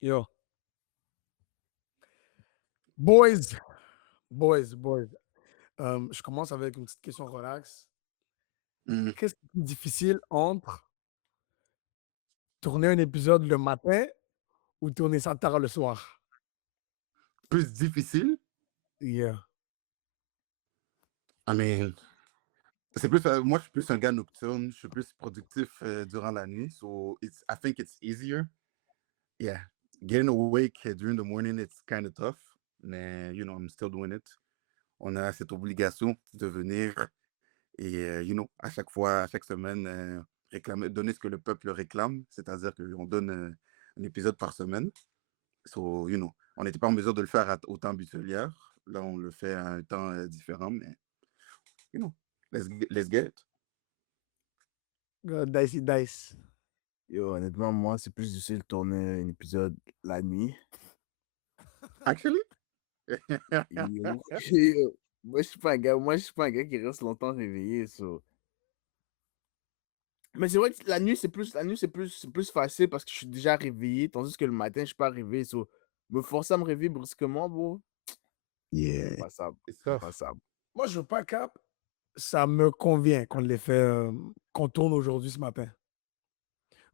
Yo, boys, boys. Je commence avec une petite question relax. Hmm. Qu'est-ce qui est plus difficile entre tourner un épisode le matin ou tourner ça tard le soir? Plus difficile. Yeah. I mean, moi, je suis plus un gars nocturne. Je suis plus productif durant la nuit. So, I think it's easier. Yeah. Getting awake during the morning, it's kind of tough. Mais, I'm still doing it. On a cette obligation de venir et, à chaque fois, à chaque semaine, réclamer, donner ce que le peuple réclame. C'est-à-dire qu'on donne un épisode par semaine. So, on n'était pas en mesure de le faire au temps butulière. Là, on le fait à un temps différent, mais, you know, let's get it. Dicey dice. Yo, honnêtement, moi, c'est plus difficile de tourner un épisode la nuit. Actually? Yo, yo, moi, je suis pas un gars qui reste longtemps réveillé. Mais c'est vrai que la nuit, c'est plus facile parce que je suis déjà réveillé, tandis que le matin, je suis pas réveillé. Me forcer à me réveiller brusquement, bro, Yeah, pas ça. it's C'est pas tough. ça. Moi, je veux pas cap. Ça me convient qu'on l'ait fait, qu'on tourne aujourd'hui ce matin.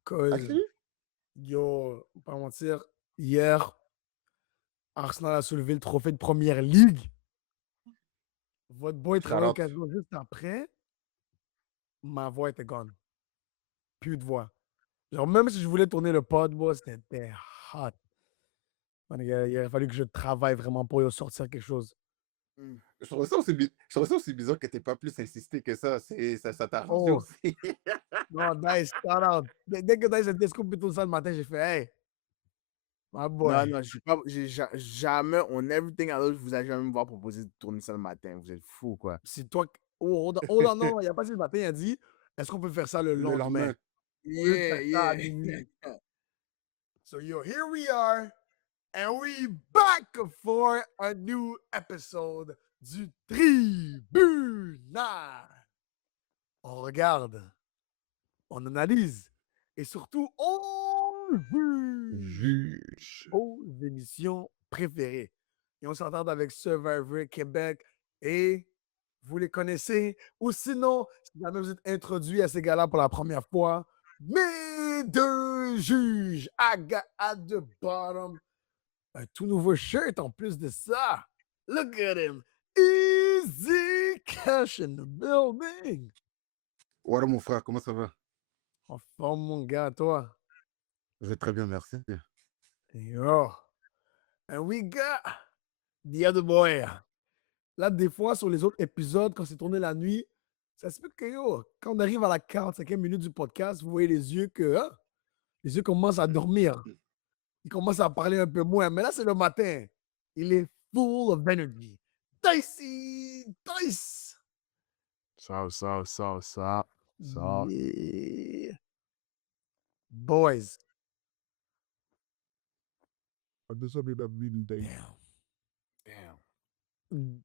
Cause, Actually? yo, pas mentir, hier, Arsenal a soulevé le trophée de première ligue. Votre boy Shout travaille au out. casino juste après. Ma voix était gone. Plus de voix. Genre, même si je voulais tourner le pod, moi, c'était hot. Man, il aurait fallu que je travaille vraiment pour y sortir quelque chose. Hmm. Je trouve ça aussi bizarre que tu pas plus insisté que ça. Ça t'a arrangé Oh, aussi. non, Dice, shout out. Dès que Dice a découpé tout ça le matin, j'ai fait, hey, my Non, boy. non, jamais, on everything alors, je vous ai jamais me voir proposer de tourner ça le matin. Vous êtes fous, quoi. C'est toi. Oh, hold on, non, il a pas dit le matin, il a dit, est-ce qu'on peut faire ça le Le lendemain? lendemain. Au lieu de Yeah, faire ça à yeah. minuit. So, yo, here we are, and we back for a new episode du Tribunal. On regarde, on analyse, et surtout, on juge Juge. aux émissions préférées. Et on s'entend avec Survivor Québec, et vous les connaissez, ou sinon, si jamais vous êtes introduit à ces gars-là pour la première fois, mes deux juges, Aga at the bottom, un tout nouveau shirt en plus de ça. Look at him. Easy cash in the building. Ouais, mon frère, comment ça va? En forme, mon gars, toi. Je vais très bien, merci. Yo. And we got the other boy. Là, des fois, sur les autres épisodes, quand c'est tourné la nuit, ça se peut que, yo, quand on arrive à la 45e minute du podcast, vous voyez les yeux que, hein, les yeux commencent à dormir. Ils commencent à parler un peu moins. Mais là, c'est le matin. Il est full of energy. Dicey! Dice! Ça. Yeah. Boys. Damn. Damn.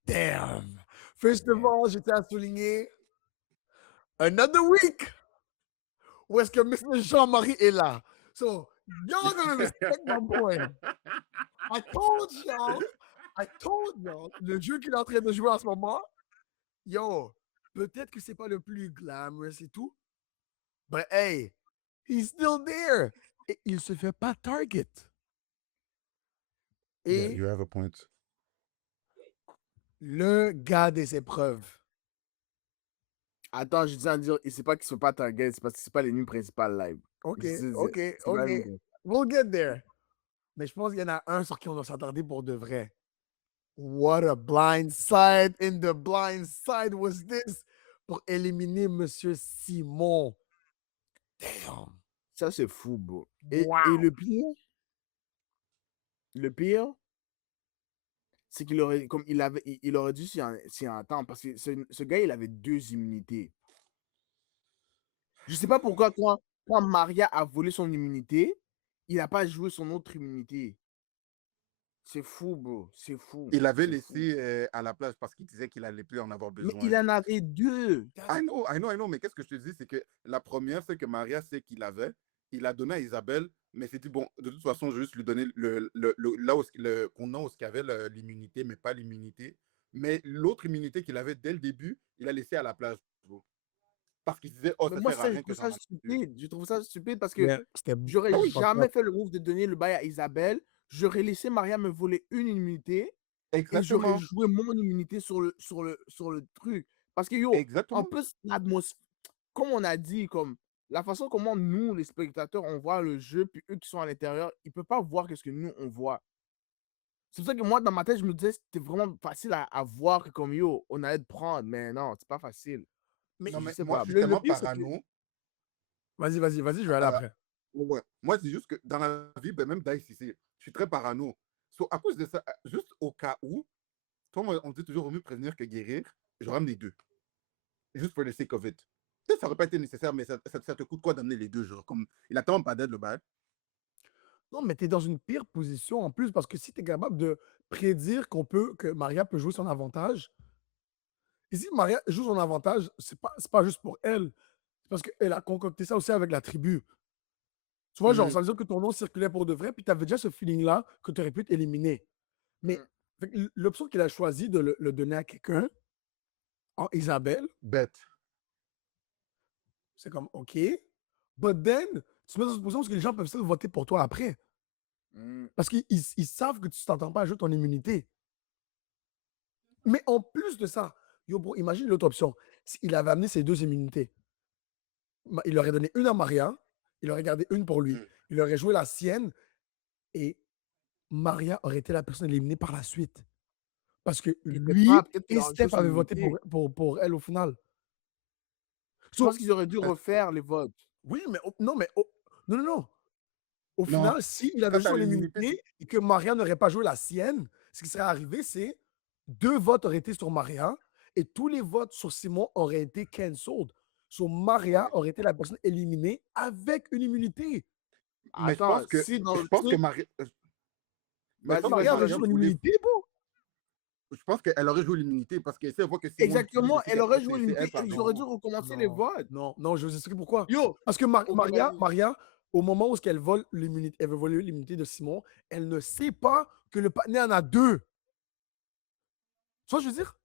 Damn. First of Damn. all, je tiens à souligner another week où est-ce que Mr. Jean-Marie est là. So, y'all gonna respect my boy. I told y'all, le jeu qu'il est en train de jouer en ce moment, yo, peut-être que c'est pas le plus glamorous et tout, but hey, he's still there. Et il se fait pas target. Yeah, Et you have a point. le gars des épreuves. Attends, je tiens à dire, et c'est pas qu'ils sont pas target, c'est parce que c'est pas les nuits principales live. OK, OK, C'est pas OK. les nuits. We'll get there. Mais je pense qu'il y en a un sur qui on doit s'attarder pour de vrai. What a blind side in the blind side was this pour éliminer Monsieur Simon. Damn. Ça, c'est fou, bro. Et Wow. le pire, c'est qu'il aurait, comme il aurait dû s'y attendre parce que ce gars, il avait 2 immunités. Je sais pas pourquoi quand Maria a volé son immunité, il a pas joué son autre immunité. C'est fou, bro. C'est fou. Il avait C'est fou. laissé à la plage parce qu'il disait qu'il allait plus en avoir Mais besoin. il en avait 2. I know, mais qu'est-ce que je te dis, c'est que la première, c'est que Maria sait qu'il avait, il a donné à Isabelle, mais il s'est dit, bon, de toute façon, je vais juste lui donner là où, le contenant où il y avait l'immunité, mais pas l'immunité. Mais l'autre immunité qu'il avait dès le début, il a laissé à la plage, bro. Parce qu'il disait, oh, Mais ça moi, sert à ça, je rien que trouve j'en ça ai plus. stupide. Je trouve ça stupide parce que Mais c'était j'aurais Ah oui, fucked jamais up. fait le move de donner le bail à Isabelle. J'aurais laissé Maria me voler une immunité et j'aurais exactement. joué mon immunité sur le truc. Parce que yo, en Exactement. plus, l'atmosphère, comme on a dit, comme la façon comment nous, les spectateurs, on voit le jeu, puis eux qui sont à l'intérieur, ils ne peuvent pas voir ce que nous, on voit. C'est pour ça que moi, dans ma tête, je me disais, c'était vraiment facile à voir que comme yo, on allait te prendre, mais non, c'est pas facile. Mais Non, Je mais sais moi, pas. je suis Le tellement pire, c'est que. parano. vas-y, je vais aller euh, après. ouais. Moi, c'est juste que dans la vie, ben, même Dice ici, je suis très parano. So, à cause de ça, juste au cas où, toi, on dit toujours mieux prévenir que guérir, je ramène les deux. Juste pour le sake of it. Peut-être que ça aurait pas été nécessaire, mais ça te coûte quoi d'amener les deux, genre, comme, il a tellement pas d'aide, le bal. Non, mais tu es dans une pire position en plus parce que si tu es capable de prédire que Maria peut jouer son avantage, et si Maria joue son avantage, c'est pas juste pour elle, c'est parce qu'elle a concocté ça aussi avec la tribu. Tu vois, genre, Mhm, ça veut dire que ton nom circulait pour de vrai, puis tu avais déjà ce feeling-là que tu aurais pu t'éliminer. Mais mhm. fait que l'option qu'il a choisi de le donner à quelqu'un, en Isabelle, Bête. c'est comme OK. But then, tu te mets dans une position parce que les gens peuvent se voter pour toi après. Mhm. Parce qu'ils savent que tu t'entends pas à jouer ton immunité. Mais en plus de ça, yo, bro, imagine l'autre option. S'il avait amené ses deux immunités, il aurait donné une à Maria, il aurait gardé une pour lui. Mm. Il aurait joué la sienne et Maria aurait été la personne éliminée par la suite. Parce que Peut-être pas, lui peut-être qu'il et aurait joué Steph son avaient voté immunité. pour elle au final. Je pense So, qu'ils auraient dû Euh, refaire les votes. oui, non, non, non. Au non, final, s'il avait quand joué t'as son l'immunité, immunité et que Maria n'aurait pas joué la sienne, ce qui serait arrivé, c'est deux votes auraient été sur Maria et tous les votes sur Simon auraient été cancelled. So Maria ouais. aurait été la personne éliminée avec une immunité. Mais Attends, si dans je le pense que truc. mais je Si Vas-y, pense que Maria vas-y, aurait Maria joué son vas-y. voulait, immunité, bon. je pense qu'elle aurait joué l'immunité parce que si elle voit que Simon l'utilise Exactement, et elle qu'après aurait joué c'est l'immunité elle, et ils auraient dû pardon. recommencer les Non, votes. non, non, je vais vous expliquer pourquoi. Yo, Parce que ok, vas-y. Maria, au moment où elle vole l'immunité, elle veut voler l'immunité de Simon, elle ne sait pas que le partenaire en a deux. Tu vois, ce que je veux dire?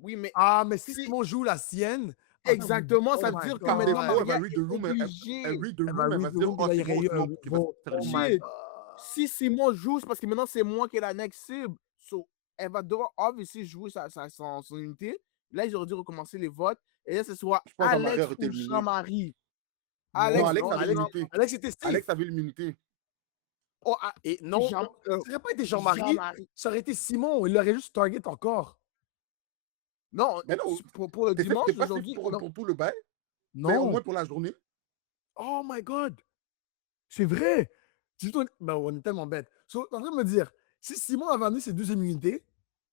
Oui, mais Ah, mais si si Simon joue la sienne, attends, exactement, oh ça veut my dire que Par maintenant défaut, elle va Maria God. read the est room, elle obligée. read the Elle va room, elle va read se the dire, room, puis oh, là, il y c'est aurait moi, eu c'est un moi qui va vote. faire Oh le my Shit. God. Si Simon joue, c'est parce que maintenant c'est moi qui est la next cible. So, elle va devoir obviously jouer son unité. Là, ils auraient dû recommencer les votes. Et là, ce soit Je pense que Marie Alex aurait été ou éliminé. Jean-Marie. Non, Non, Alex Alex ou non, avait Alex, l'immunité. Alex était safe. Alex avait l'immunité. Oh, et non, Jean, ça n'aurait pas été Jean-Marie, Jean-Marie. ça aurait été Simon. Il l'aurait juste target encore. Non, Mais non, pour le t'es dimanche pas safe d'aujourd'hui, non. pour tout le bail, mais au Non. moins pour la journée. Oh my God. C'est vrai. Ben, on est tellement bêtes. So, t'es en train de me dire, si Simon avait amené ses deux immunités,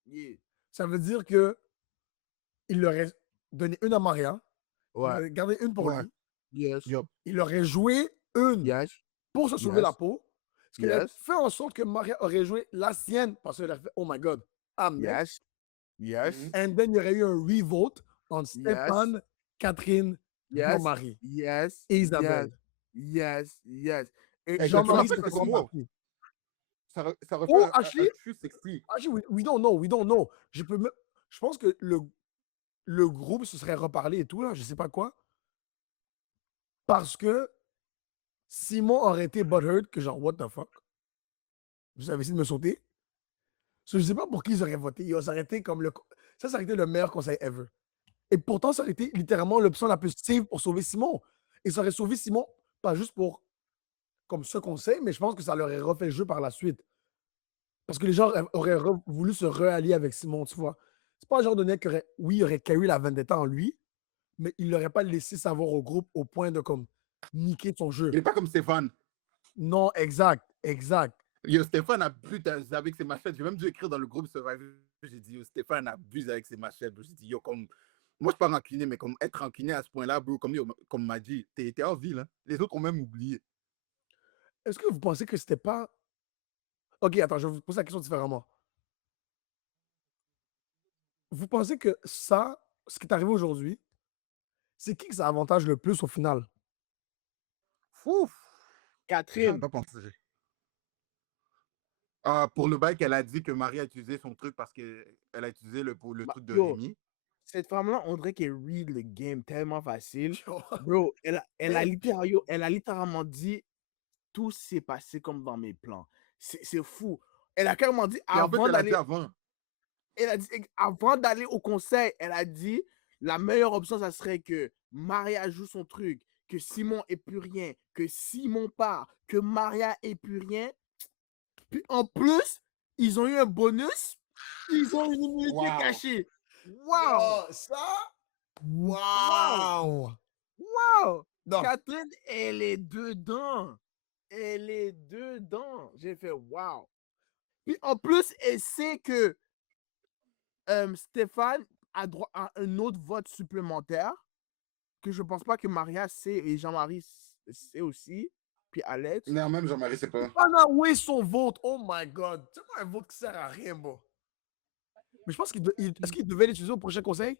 Yeah. ça veut dire que il aurait donné une à Maria, il Ouais. aurait gardé une pour Ouais. lui, Yes. Yup. il aurait joué une Yes. pour se sauver la Yes. peau, ce qui aurait Yes. fait en sorte que Maria aurait joué la sienne parce qu'elle aurait fait Oh my God, I'm next. Yes. Yes. Mhm. And then il y aurait eu un revote entre Yes. Stéphane, Catherine, Yes. Jean-Marie Yes. et Yes. Isabelle. Yes. Yes. Et Mais tu vois, Jean-Marie après, serait c'est comme comme wow. parti. Ça refait Oh, un Ashley, true 60. we don't know, we don't know. Je pense que le groupe se serait reparlé et tout, là, je sais pas quoi, parce que Simon aurait été butthurt que genre, what the fuck? Vous avez essayé de me sauter? So, je sais pas pour qui ils auraient voté. Ça aurait été comme ça aurait été le meilleur conseil ever. Et pourtant, ça aurait été littéralement l'option la plus safe pour sauver Simon. Et ça aurait sauvé Simon, pas juste pour comme ce conseil, mais je pense que ça leur aurait refait le jeu par la suite. Parce que les gens auraient voulu se réallier avec Simon, tu vois. C'est pas le genre de mec qui aurait, oui, il aurait carry la vendetta en lui, mais il l'aurait pas laissé savoir au groupe au point de comme niquer son jeu. Il n'est pas comme Stéphane. Non, exact, exact. Yo, Stéphane abuse avec ses machettes. J'ai même dû écrire dans le groupe Survivor. J'ai dit, yo, Stéphane abuse avec ses machettes. J'ai dit, yo, comme. Moi, je suis pas rancunier, mais comme être rancunier à ce point-là, bro, comme m'a dit, t'es en ville. Hein. Les autres ont même oublié. Est-ce que vous pensez que c'était pas. Ok, attends, je vais vous poser la question différemment. Vous pensez que ça, ce qui est arrivé aujourd'hui, c'est qui que ça avantage le plus au final? Ouf! J'avais Catherine. pas pensé. Pour le bail qu'elle a dit que Marie a utilisé son truc parce qu'elle a utilisé pour le truc de Yo, Rémi. cette femme-là, on dirait qu'elle read le game tellement facile. Yo, Bro, elle a bitch. littéralement dit tout s'est passé comme dans mes plans. C'est fou. Elle a carrément dit Et en fait, avant elle a dit d'aller, avant. elle a dit avant d'aller au conseil, elle a dit la meilleure option, ça serait que Maria joue son truc, que Simon ait plus rien, que Simon part, que Maria ait plus rien. Puis en plus, ils ont eu un bonus, ils ont une immunité Wow. cachée. Wow! Yo, ça? Wow! Wow! Wow! Non, Catherine, elle est dedans. Elle est dedans. J'ai fait wow. Puis en plus, elle sait que Stéphane a droit à un autre vote supplémentaire que je pense pas que Maria sait et Jean-Marie sait aussi. Puis Alex. Non, même Jean-Marie, c'est pas. on a oué son vote. Oh my God. C'est pas un vote qui sert à rien, bro. Mais je pense est-ce qu'il devait l'utiliser au prochain conseil?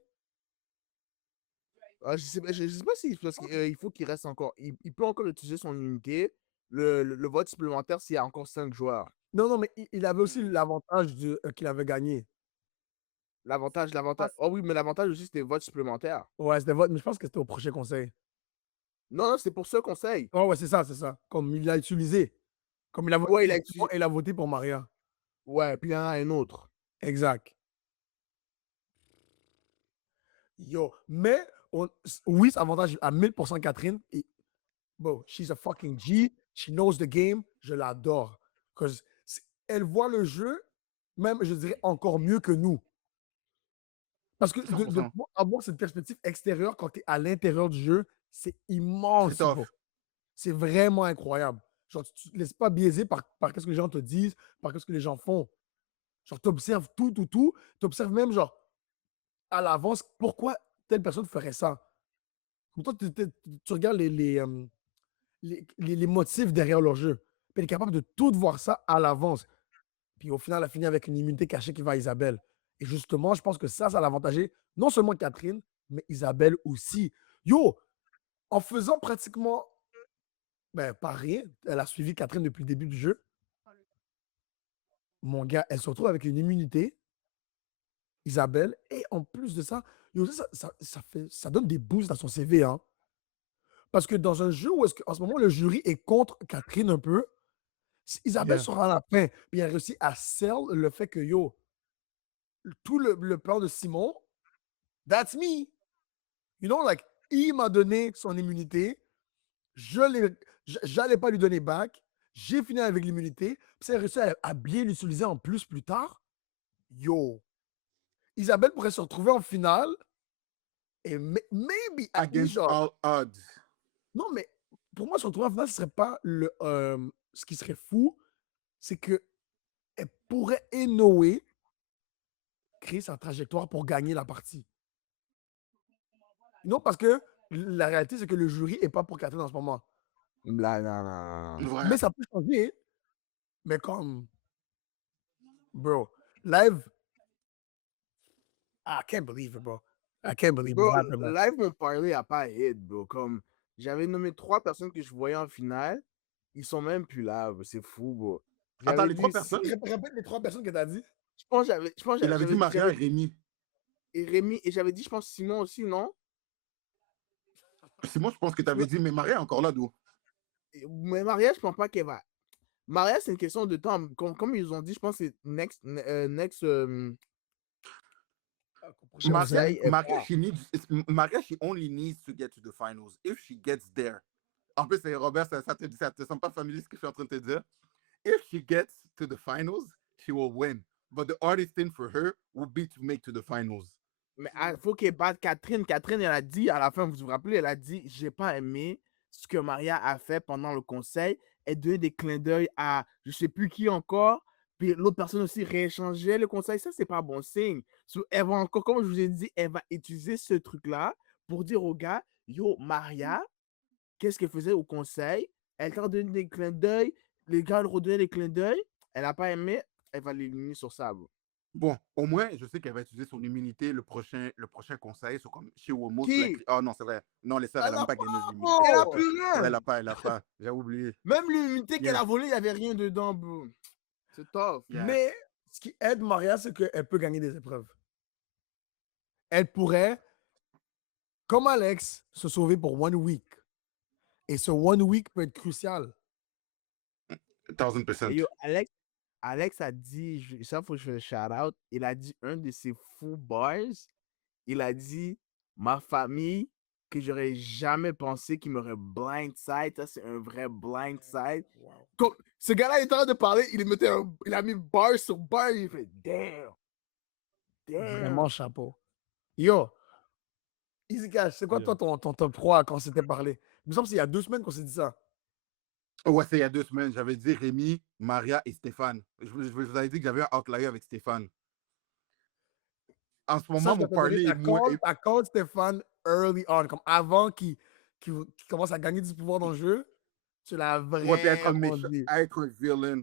Je sais pas si parce qu'il faut qu'il reste encore. Il peut encore utiliser son unité. Le vote supplémentaire s'il y a encore 5 joueurs. Non, non, mais il avait aussi l'avantage qu'il avait gagné. L'avantage. Oh oui, mais l'avantage aussi, c'était vote supplémentaire. Ouais, c'était vote, mais je pense que c'était au prochain conseil. Non, c'est pour ce conseil. Oh, ouais, c'est ça, c'est ça. Comme il l'a utilisé. Comme il a voté Ouais, il a pour utilisé. Simon et il a voté pour Maria. Ouais, puis il y en a un autre. Exact. Yo, mais oui, c'est avantage à 1000% Catherine. Et, bro, she's a fucking G. She knows the game. Je l'adore. Parce elle voit le jeu, même, je dirais, encore mieux que nous. Parce que de 100%. pouvoir avoir cette perspective extérieure quand tu es à l'intérieur du jeu, c'est C'est immense, tough. bro. C'est vraiment incroyable. Genre, tu te laisses pas biaiser par qu'est-ce que les gens te disent, par qu'est-ce que les gens font. Genre, tu observes tout. Tu observes même, genre, à l'avance, pourquoi telle personne ferait ça. Comme toi, tu regardes les motifs derrière leur jeu. Puis elle est capable de tout voir ça à l'avance. Puis au final, elle a fini avec une immunité cachée qui va à Isabelle. Et justement, je pense que ça l'a avantagé non seulement Catherine, mais Isabelle aussi. Yo, en faisant pratiquement, ben, pas rien, elle a suivi Catherine depuis le début du jeu. Mon gars, elle se retrouve avec une immunité, Isabelle, et en plus de ça, yo, ça donne des boosts dans son CV, hein. Parce que dans un jeu où est-ce qu'en ce moment, le jury est contre Catherine un peu, Isabelle Yeah. sera à la fin, puis elle a réussi à sell le fait que, yo, tout le plan de Simon, that's me. You know, like, il m'a donné son immunité, j'allais pas lui donner back, j'ai fini avec l'immunité, puis elle a réussi à bien l'utiliser en plus tard. Yo, Isabelle pourrait se retrouver en finale et maybe at least, Against genre, all odds. non, mais pour moi, se retrouver en finale, ce serait pas ce qui serait fou, c'est que elle pourrait in créer sa trajectoire pour gagner la partie. Non, parce que la réalité, c'est que le jury n'est pas pour Catherine en ce moment. Là, non. Ouais. Mais ça peut changer. Mais comme, bro, live, I can't believe it, bro. I can't believe Bro, what happened, man. live, mon parlay a pas hit, bro. Comme, j'avais nommé 3 personnes que je voyais en finale. Ils sont même plus là, bro. C'est fou, bro. Attends, J'avais les 3 dit, personnes? Répète les 3 personnes que tu as dit. je pense que Il avait dit Maria et Rémi. et Rémi, et j'avais dit, je pense Simon aussi, non? Simon, je pense que tu avais dit, mais Maria est encore là, d'où? Mais Maria, je pense pas qu'elle va. Maria, c'est une question de temps. Comme ils ont dit, je pense que c'est next Maria, conseil. elle part. Maria, she only needs to get to the finals. If she gets there. En plus, Robert, ça te semble pas familier ce que je suis en train de te dire. If she gets to the finals, she will win. But the hardest thing for her would be to make to the finals. Mais il faut qu'elle batte Catherine. Catherine, elle a dit, à la fin, vous vous rappelez, elle a dit, j'ai pas aimé ce que Maria a fait pendant le conseil. Elle donnait des clins d'œil à je sais plus qui encore. Puis l'autre personne aussi rééchangeait le conseil. Ça, c'est pas bon signe. Elle va encore, comme je vous ai dit, elle va utiliser ce truc-là pour dire aux gars, yo, Maria, qu'est-ce qu'elle faisait au conseil? Elle t'a donné des clins d'œil. Les gars, elle redonnait des clins d'œil. Elle n'a pas aimé. Elle va l'éliminer sur ça, bro. Bon, au moins, je sais qu'elle va utiliser son immunité le prochain conseil. So, comme she will most Qui? likely. Oh non, c'est vrai. Non, les sœurs, elle Elle n'a a même pas gagné pas, l'immunité. Elle a bro! plus C'est vrai, rien. elle a pas. J'ai oublié. Même l'immunité qu'elle Yeah, a volée, il n'y avait rien dedans, bro. C'est tough. yeah. Mais ce qui aide Maria, c'est qu'elle peut gagner des épreuves. Elle pourrait, comme Alex, se sauver pour 1 week. Et ce 1 week peut être crucial. 1000%. Et yo, Alex a dit, ça faut que je fasse un shout-out, il a dit un de ses fous bars. Il a dit, ma famille, que j'aurais jamais pensé qu'il m'aurait blindside. Ça, c'est un vrai blindside. Wow. Comme, ce gars-là, il est en train de parler, il a mis bar sur bar, il fait damn. Vraiment chapeau. Yo, Easy Cash, c'est quoi Yeah. toi ton top 3 quand on s'était parlé? Il me semble que c'est il y a 2 semaines qu'on s'est dit ça. Ouais, c'est il y a 2 semaines. J'avais dit Rémi, Maria et Stéphane. Je vous avais dit que j'avais un outlier avec Stéphane. En ce Ça, moment, je mon vais te donner parlay est moins. ta call Stéphane early on, comme avant qu'il commence à gagner du pouvoir dans le jeu. Tu l'as Ouais, puis être un vraiment méchant, dit. être un villain.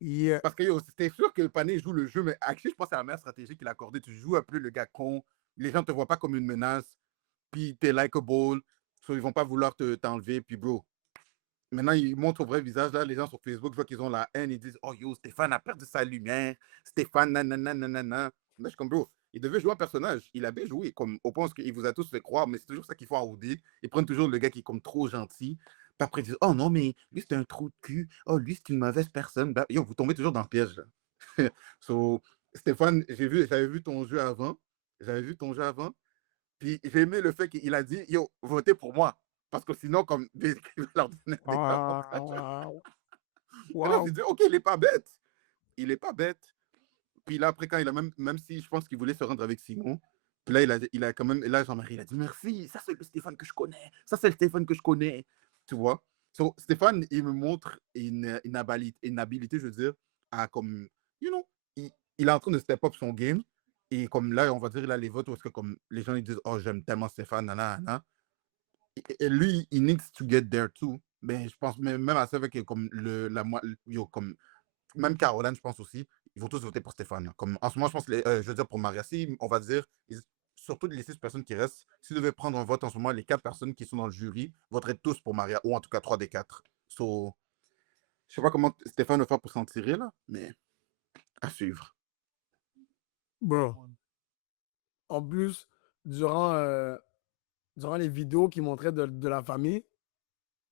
Yeah. Parce que yo, c'était sûr que Pané joue le jeu, mais actually, je pense que c'est la meilleure stratégie qu'il a accordée. Tu joues un peu le gars con, les gens te voient pas comme une menace, puis t'es likable, so ils vont pas vouloir t'enlever, puis bro. Maintenant, ils montrent au vrai visage, là, les gens sur Facebook, je vois qu'ils ont la haine, ils disent, oh yo, Stéphane a perdu sa lumière, Stéphane, nanana, nanana. Mais je suis comme, bro, il devait jouer un personnage, il a bien joué, comme, au point qu'il vous a tous fait croire, mais c'est toujours ça qu'ils font en OD. Ils prennent toujours le gars qui est comme trop gentil, puis après ils disent, oh non, mais lui c'est un trou de cul, oh lui c'est une mauvaise personne. Bah, yo, vous tombez toujours dans le piège, là. So, Stéphane, j'avais vu ton jeu avant, puis j'ai aimé le fait qu'il a dit, yo, votez pour moi. Parce que sinon, comme des leur donner des avantages. Wow. Et là, Wow. j'ai dit, OK, il n'est pas bête. Il n'est pas bête. Puis là, après, quand il a même si je pense qu'il voulait se rendre avec Simon, puis là, il a quand même, et là, Jean-Marie, il a dit, merci, ça, c'est le Stéphane que je connais. Ça, c'est le Stéphane que je connais. Tu vois? So, Stéphane, il me montre une habilité, je veux dire, à comme, you know, il est en train de step up son game. Et comme là, on va dire, là, les votes, parce que comme les gens, ils disent, oh, j'aime tellement Stéphane, nanana. Et lui, il needs to get there too. Mais je pense même à ça avec comme comme même Caroline, je pense aussi, ils vont tous voter pour Stéphane. Comme en ce moment, je pense, je veux dire pour Maria, si on va dire, surtout les 6 personnes qui restent, s'ils devaient prendre un vote en ce moment, les 4 personnes qui sont dans le jury voteraient tous pour Maria, ou en tout cas 3 des 4. So, je sais pas comment Stéphane va faire pour s'en tirer là, mais à suivre. Bro. En plus, durant les vidéos qui montraient de la famille,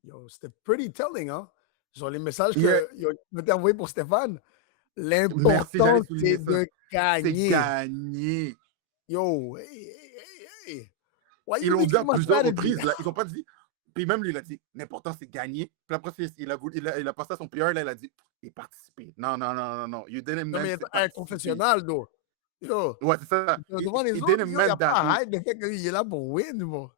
yo, c'était pretty telling, hein? Genre les messages Yeah, que m'étaient envoyés pour Stéphane. merci, j'allais L'important, c'est souligner ça. de C'est gagner. gagné. Yo, hey. Why Ils you l'ont dit à leaking my plusieurs strategy? reprises. Là. Ils n'ont pas dit. Puis même lui, il a dit, l'important, c'est gagner. Puis après, il a passé à son PR, là, il a dit, et participer. Non, non, non, non, non. You didn't Non, mean mais c'est un participer. confessionnal, though. Yo, Ouais, c'est ça. devant les It autres, didn't yo, il n'y mean a that. pas à hide le fait qu'il est là pour win, bon.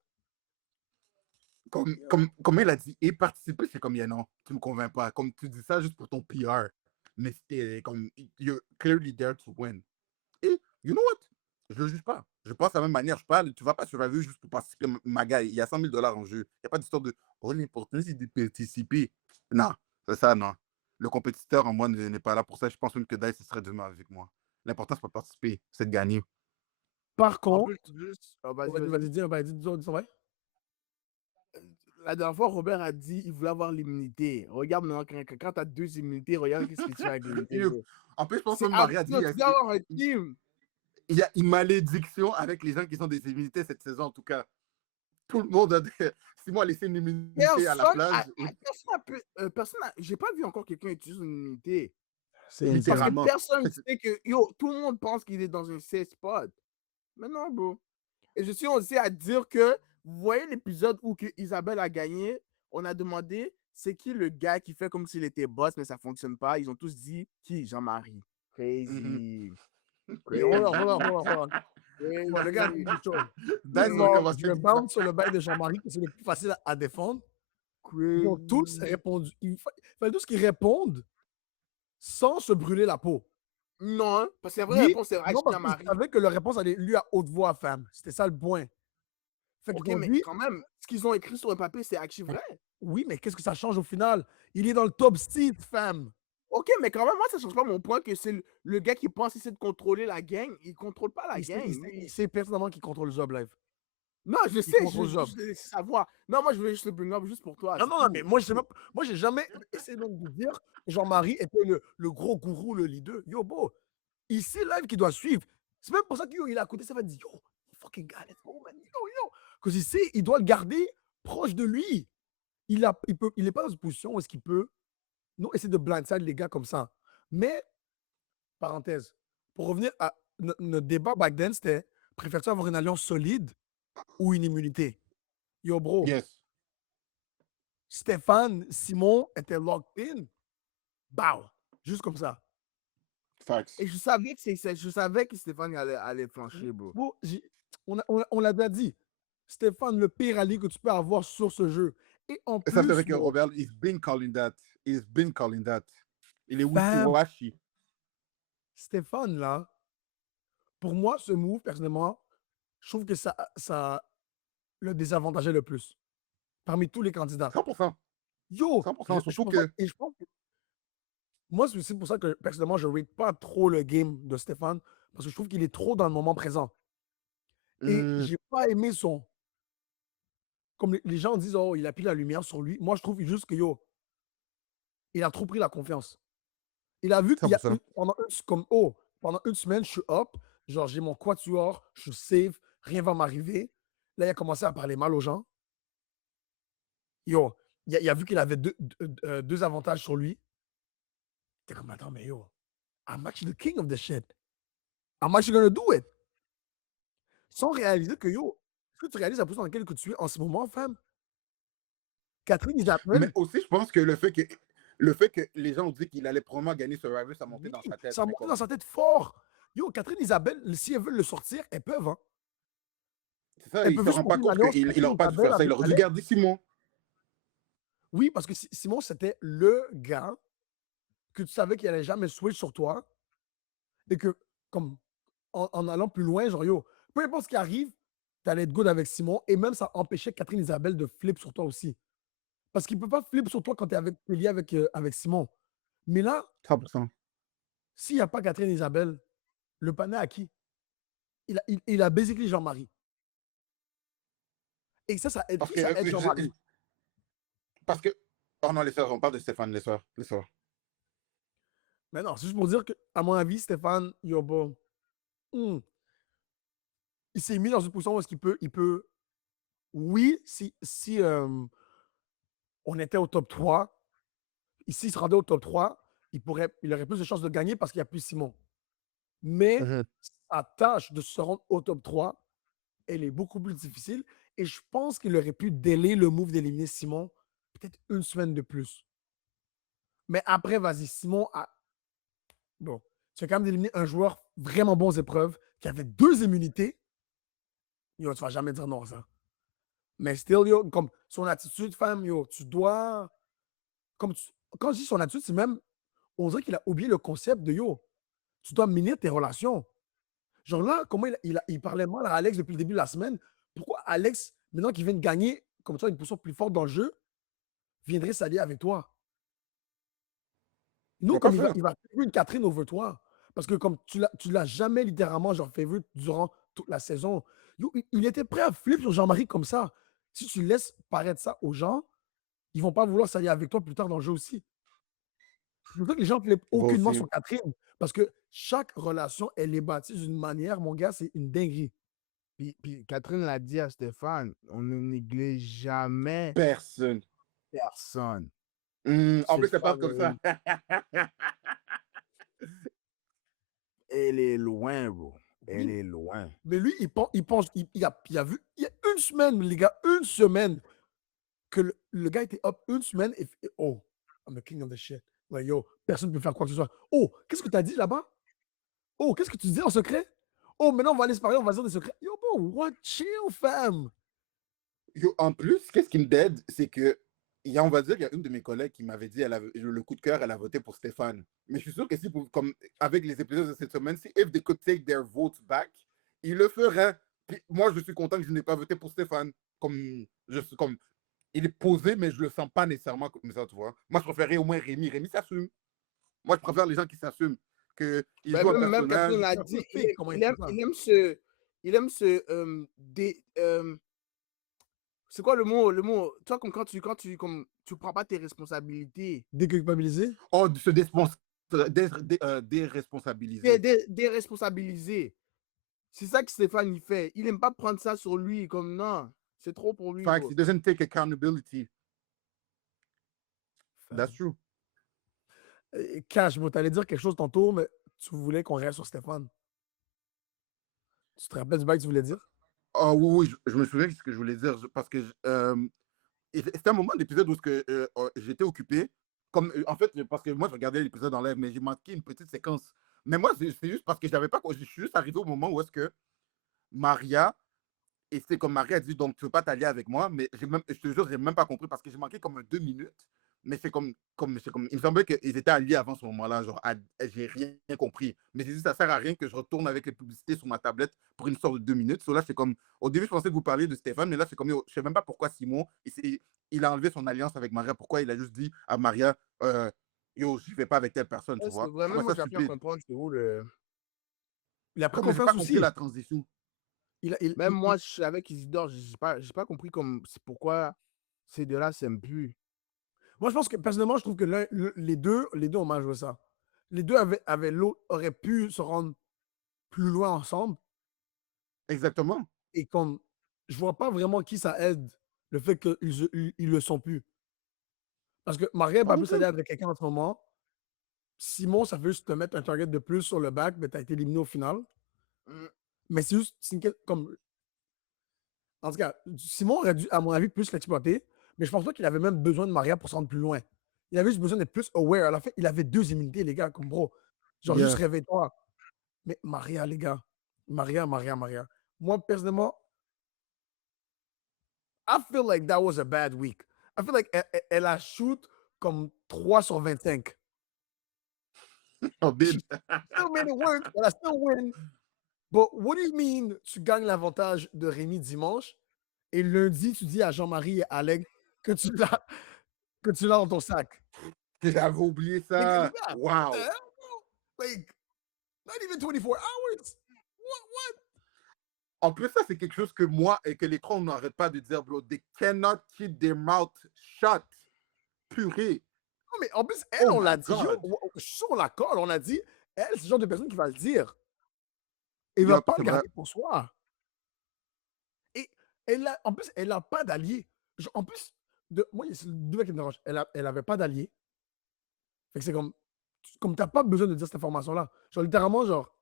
Comme il a dit, et participer, c'est comme, yeah, non, tu me convaincs pas. Comme tu dis ça juste pour ton PR. Mais c'était comme, you're clearly there to win. Et, you know what? Je le juge pas. Je pense de la même manière. Je parle, tu vas pas survivre juste pour participer. Ma gars, il y a 100 000 $ en jeu. Il n'y a pas d'histoire de, oh, l'important, c'est de participer. Non, c'est ça, non. Le compétiteur en moi n'est pas là pour ça. Je pense même que Dice serait demain avec moi. L'important, c'est pas de participer, c'est de gagner. Par En contre, plus, juste, vas-y, dis, ouais. La dernière fois, Robert a dit qu'il voulait avoir l'immunité. Regarde maintenant, quand tu as 2 immunités, regarde qu'est-ce que tu fais avec l'immunité. En plus, je pense C'est que Marie a dit, tu dois avoir un team. il y a une malédiction avec les gens qui sont des immunités cette saison, en tout cas. Tout le monde a des... Simon a laissé une immunité à la plage. J'ai pas vu encore quelqu'un utiliser une immunité. C'est Parce que Littéralement. personne sait que, yo, tout le monde pense qu'il est dans un safe spot. Mais non, bro. Et je suis aussi à dire que, vous voyez l'épisode où que Isabelle a gagné, on a demandé, c'est qui le gars qui fait comme s'il était boss, mais ça fonctionne pas. Ils ont tous dit, qui? Jean-Marie. Crazy. Yo, hold on. Le gars dit quelque chose. Dice Tout va le commencer je à dire bounce sur le bail de Jean-Marie, que c'est le plus facile à défendre. Ils ont tous Crazy. répondu. Il fallait tous qu'ils répondent sans se brûler la peau. Non, hein, parce que la vraie Oui, réponse, c'est non, parce qu'ils Jean-Marie. savaient que leur réponse allait lui à haute voix, femme. C'était ça le point. Fait Ok, qu'ils ont mais dit, quand même, ce qu'ils ont écrit sur le papier, c'est actually vrai. oui, mais qu'est-ce que ça change au final? Il est dans le top 6, femme. OK, mais quand même, moi, ça change pas mon point que c'est le gars qui pense essayer de contrôler la gang, il contrôle pas la gang. Il Lui, sait pertinemment qu'il contrôle Job Live. non, je Il sais, contrôle Job. je veux savoir. Non, moi, je voulais juste le bring up juste pour toi, Non, c'est non, non, mais tout. moi, j'ai jamais essayé même de dire que Jean-Marie était le gros gourou, le leader. Yo, bro, ici, live qui doit suivre. C'est même pour ça qu'il a à côté, ça va dire, yo, fucking guy, let's go, man, yo. Parce qu'il sait, il doit le garder proche de lui. Il est pas dans une position où est-ce qu'il peut, nous, essayer de blindside les gars comme ça. Mais, parenthèse, pour revenir à notre débat back then, c'était, préfères-tu avoir une alliance solide ou une immunité? Yo, bro, Yes. Stéphane, Simon étaient locked in. Bow! Juste comme ça. Facts. Et je savais que Stéphane allait flancher, bro. Bro, on l'a déjà dit. Stéphane, le pire allié que tu peux avoir sur ce jeu. Et en Et ça, c'est plus, avec bro, Robert. He's been calling that. He's been calling that. Il est fam, wishy-washy. Stéphane, là, pour moi, ce move, personnellement, je trouve que ça le désavantageait le plus. Parmi tous les candidats. 100%. Yo, 100%. je Surtout pense pas- que. et je pense que moi, c'est aussi pour ça que, personnellement, je ne rate pas trop le game de Stéphane, parce que je trouve qu'il est trop dans le moment présent. Et Hmm, j'ai pas aimé son. Comme les gens disent, oh, il a pris la lumière sur lui. Moi, je trouve juste que, yo, il a trop pris la confiance. Il a vu qu'il y a 100%. pendant une semaine, je suis up, genre j'ai mon quatuor, je suis safe, rien va m'arriver. Là, il a commencé à parler mal aux gens. Yo, il a vu qu'il avait deux avantages sur lui. T'es comme, attends, mais yo, I'm actually the king of this shit. I'm actually gonna do it. Sans réaliser que, yo, est-ce que tu réalises la position dans laquelle que tu es en ce moment, femme? Catherine Mais Isabelle, aussi, je pense que le fait que les gens ont dit qu'il allait probablement gagner Survivor, ça montait oui, dans sa tête. ça a Mais monté dans comme. sa tête fort. Yo, Catherine Isabelle, si elles veulent le sortir, elles peuvent, hein. C'est ça, Elles il peuvent se juste rend pas monter une compte alliance qu'il Catherine n'aurait pas dû Isabelle faire ça. Il avec aurait dû Alex. garder Simon. Oui, parce que Simon, c'était le gars que tu savais qu'il allait jamais switch sur toi et que, comme, en allant plus loin, genre, yo, peu importe ce qui arrive, tu allais être good avec Simon et même ça empêchait Catherine Isabelle de flip sur toi aussi. Parce qu'il peut pas flip sur toi quand t'es lié avec Simon. Mais là, 100%. s'il n'y a pas Catherine Isabelle, le panais à qui? Il a basically Jean-Marie. Et ça aide. Parce Qui que. ça aide Jean-Marie? Parce que. Oh non, les sœurs, on parle de Stéphane, les sœurs. Les sœurs. Mais non, c'est juste pour dire que, à mon avis, Stéphane, yo, bon, il s'est mis dans une position où est-ce il peut, oui, si on était au top 3, s'il se rendait au top 3, il aurait plus de chances de gagner parce qu'il n'y a plus Simon. Mais Mhm. sa tâche de se rendre au top 3, elle est beaucoup plus difficile. Et je pense qu'il aurait pu délayer le move d'éliminer Simon peut-être une semaine de plus. Mais après, vas-y, Simon a. Bon, tu as quand même d'éliminer un joueur vraiment bon aux épreuves qui avait 2 immunités. Yo, tu vas jamais dire non à ça. Mais still, yo, comme son attitude, femme, yo, tu dois. Quand je dis son attitude, c'est même. On dirait qu'il a oublié le concept de yo. Tu dois miner tes relations. Genre là, comment il parlait mal à Alex depuis le début de la semaine. Pourquoi Alex, maintenant qu'il vient de gagner, comme ça, une position plus forte dans le jeu, viendrait s'allier avec toi? Il Nous, va pas comme faire. il va faire une Catherine over toi. Parce que comme tu l'as jamais littéralement genre fait vu durant toute la saison. Yo, il était prêt à flip sur Jean-Marie comme ça. Si tu laisses paraître ça aux gens, ils vont pas vouloir s'allier avec toi plus tard dans le jeu aussi. C'est pour ça que les gens ne flippent Il va aucunement aussi. sur Catherine. Parce que chaque relation, elle est bâtie d'une manière, mon gars, c'est une dinguerie. Puis Catherine l'a dit à Stéphane, on ne néglige jamais Personne. personne. En plus, Cette c'est pas femme, comme ça. elle est loin, bro. Elle Oui. est loin. Mais lui, il a vu, il y a une semaine, les gars, une semaine, que le gars était up une semaine et oh, I'm the king of the shit. Like, yo, personne ne peut faire quoi que ce soit. Oh, qu'est-ce que tu as dit là-bas? Oh, qu'est-ce que tu dis en secret? Oh, maintenant on va aller se parler, on va se dire des secrets. Yo, bro, what chill, fam? Yo, en plus, qu'est-ce qui me dead, c'est que, on va dire, il y a une de mes collègues qui m'avait dit, le coup de cœur, elle a voté pour Stéphane. Mais je suis sûr que si, comme avec les épisodes de cette semaine, si if they could take their votes back, ils le feraient. Puis moi, je suis content que je n'ai pas voté pour Stéphane. Comme, il est posé, mais je le sens pas nécessairement comme ça, tu vois. Moi, je préférais au moins Rémi. Rémi s'assume. Moi, je préfère les gens qui s'assument, qu'ils Ben, jouent un même Catherine personnage. l'a C'est un peu dit, fake comment il fait ça. il aime c'est quoi le mot? Tu vois, comme comme tu prends pas tes responsabilités. Déculpabiliser? Oh, de se déresponsabiliser. Déresponsabiliser. C'est ça que Stéphane, il fait. Il aime pas prendre ça sur lui, comme non. C'est trop pour lui, Facts. bro. He doesn't take accountability. That's Fam. true. Cash, bro, t'allais dire quelque chose tantôt, mais tu voulais qu'on reste sur Stéphane. Tu te rappelles du bail que tu voulais dire? Oh oui, oui, je me souviens de ce que je voulais dire, parce que c'était un moment de l'épisode où j'étais occupé. Comme, en fait, parce que moi, je regardais l'épisode en live, mais j'ai manqué une petite séquence. Mais moi, c'est juste parce que j'avais pas. Je suis juste arrivé au moment où est-ce que Maria, et c'est comme Maria a dit, donc tu veux pas t'allier avec moi, mais je te jure, j'ai même pas compris parce que j'ai manqué comme 2 minutes. Mais il me semblait qu'ils étaient alliés avant ce moment-là. Genre, j'ai rien compris. Mais j'ai dit, ça sert à rien que je retourne avec les publicités sur ma tablette pour une sorte de 2 minutes. So là, c'est comme, au début, je pensais que vous parliez de Stéphane, mais là, c'est comme, yo, je sais même pas pourquoi Simon, il a enlevé son alliance avec Maria. Pourquoi il a juste dit à Maria, yo, je vais pas avec telle personne, tu Ouais, c'est vois. Je vraiment, trouvais moi, ça j'apprends à stupide. comprendre, c'est où le. Il a pris Ouais, mais j'ai pas confiance compris aussi. la transition. Même moi, je suis avec Isidore, j'ai pas compris comme c'est pourquoi ces deux-là s'aiment plus. Moi, je pense que personnellement, je trouve que les deux ont mal joué ça. Les deux auraient pu se rendre plus loin ensemble. Exactement. Et comme je vois pas vraiment qui ça aide le fait qu'ils le sont plus. Parce que Maria n'est Pas pas non plus plus. allée avec quelqu'un en ce moment. Simon, ça fait juste te mettre un target de plus sur le back, mais tu as été éliminé au final. Mm. Mais c'est juste, comme. En tout cas, Simon aurait dû, à mon avis, plus l'exploiter. Mais je pense pas qu'il avait même besoin de Maria pour se rendre plus loin. Il avait juste besoin d'être plus aware. À la fin, il avait 2 immunités, les gars, comme bro. Genre, juste Yeah. réveille-toi. Mais Maria, les gars. Maria. Moi, personnellement, I feel like that was a bad week. I feel like elle a shoot comme 3 sur 25. Oh, She bid. still made it work. Elle a still win. But what do you mean tu gagnes l'avantage de Rémi dimanche et lundi, tu dis à Jean-Marie et Alec que que tu l'as dans ton sac? J'avais oublié Like, les ça. gars, what the Wow. hell, bro? Like, not even 24 hours. What? En plus, ça, c'est quelque chose que moi et que les trois, on n'arrête pas de dire, bro. They cannot keep their mouth shut. Purée. Non, mais en plus, elle, Oh on my l'a dit. God. Je suis sûr, on la colle. On a dit, elle, c'est le genre de personne qui va le dire. Elle va Yup, pas c'est le vrai. garder pour soi. Et en plus, elle n'a pas d'allié. En plus, moi, c'est le deux qui me dérange. Elle avait pas d'allié. Fait que c'est comme t'as pas besoin de dire cette information-là. Genre, littéralement, genre,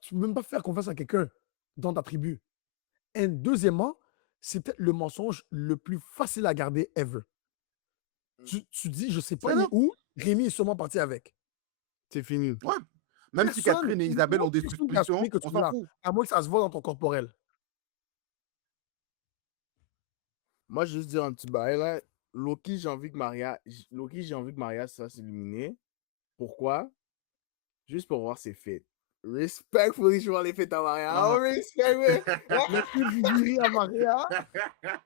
tu peux même pas faire confiance à quelqu'un dans ta tribu. Et deuxièmement, c'est peut-être le mensonge le plus facile à garder ever. Tu dis, je sais pas, C'est il est là. où, Rémi est sûrement parti avec. C'est fini. Ouais. Même si Personne, Catherine et il n'y a Isabelle ont des personne qui a suspicions, assumé que tu on vas s'en là, fout. à moins que ça se voit dans ton corporel. Moi, je veux juste dire un petit bail là. Loki, j'ai envie que Maria se fasse éliminer. Pourquoi? Juste pour voir ses fêtes. Respectfully, je vois les fêtes à Maria. Oh, respect, Le plus viril à Maria.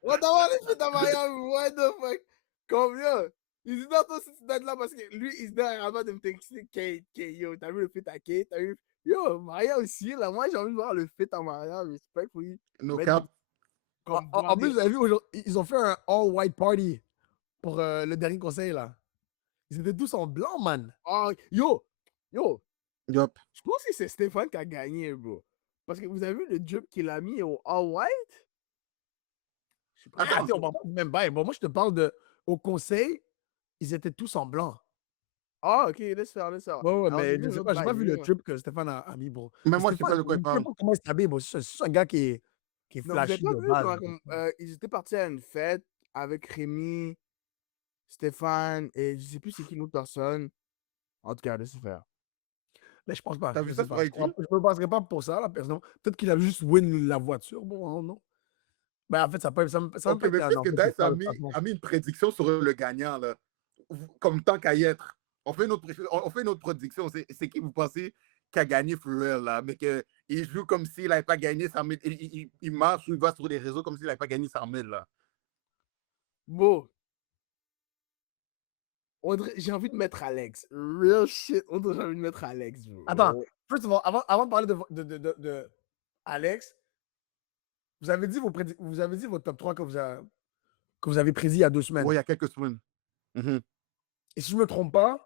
on t'a voir les fêtes à Maria. What the fuck? Combien? Il dit non, toi aussi, tu dois être là parce que lui, il se dit avant de me texter Kate, yo, t'as vu le fait à Kate? T'as vu? Yo, Maria aussi, là. Moi, j'ai envie de voir le fait à Maria. Respectfully. No Mettre cap. comme En plus, vous avez vu, ils ont fait un all-white party pour le dernier conseil, là. Ils étaient tous en blanc, man. Oh, yo, Yup. je pense que c'est Stéphane qui a gagné, bro. Parce que vous avez vu le drip qu'il a mis au All White? Je sais pas. Attends, on parle pas du même bail. Bon, moi, je te parle au conseil, ils étaient tous en blanc. Ah, ok, laisse faire. Ouais, Alors, mais j'ai vu je un sais autre pas, j'ai pas bail, vu le trip que Stéphane a mis, bro. Mais Mais moi, je sais Stéphane, pas de quoi il je sais parle. pas comment il s'habille, bro. C'est un gars qui est Non, vous avez flashy pas de vu base. comment ils étaient partis à une fête avec Rémi, Stéphane et je sais plus c'est qui l'autre personne. En tout cas, laisse faire. Mais je pense pas. T'as Je vu ça sais sur pas. IG? Je me passerai pas pour ça, la personne. Peut-être qu'il a juste win la voiture. Bon, non, non. Ben, en fait, ça n'a même Ok, pas mais été un puisque enjeu pour Dice faire le placement. a mis une prédiction sur le gagnant, là, comme tant qu'à y être, on fait une autre prédiction. C'est qui vous pensez qui a gagné for real, là, mais qu'il joue comme s'il n'avait pas gagné 100 000. Il marche ou il va sur les réseaux comme s'il n'avait pas gagné 100 000, là. Bon, J'ai envie de mettre Alex. Real shit. J'ai envie de mettre Alex, bro. Attends, first of all, avant de parler de Alex, vous avez dit vos top 3 que vous avez prédit il y a 2 semaines. Ouais, il y a quelques semaines. Mhm. Et si je ne me trompe pas,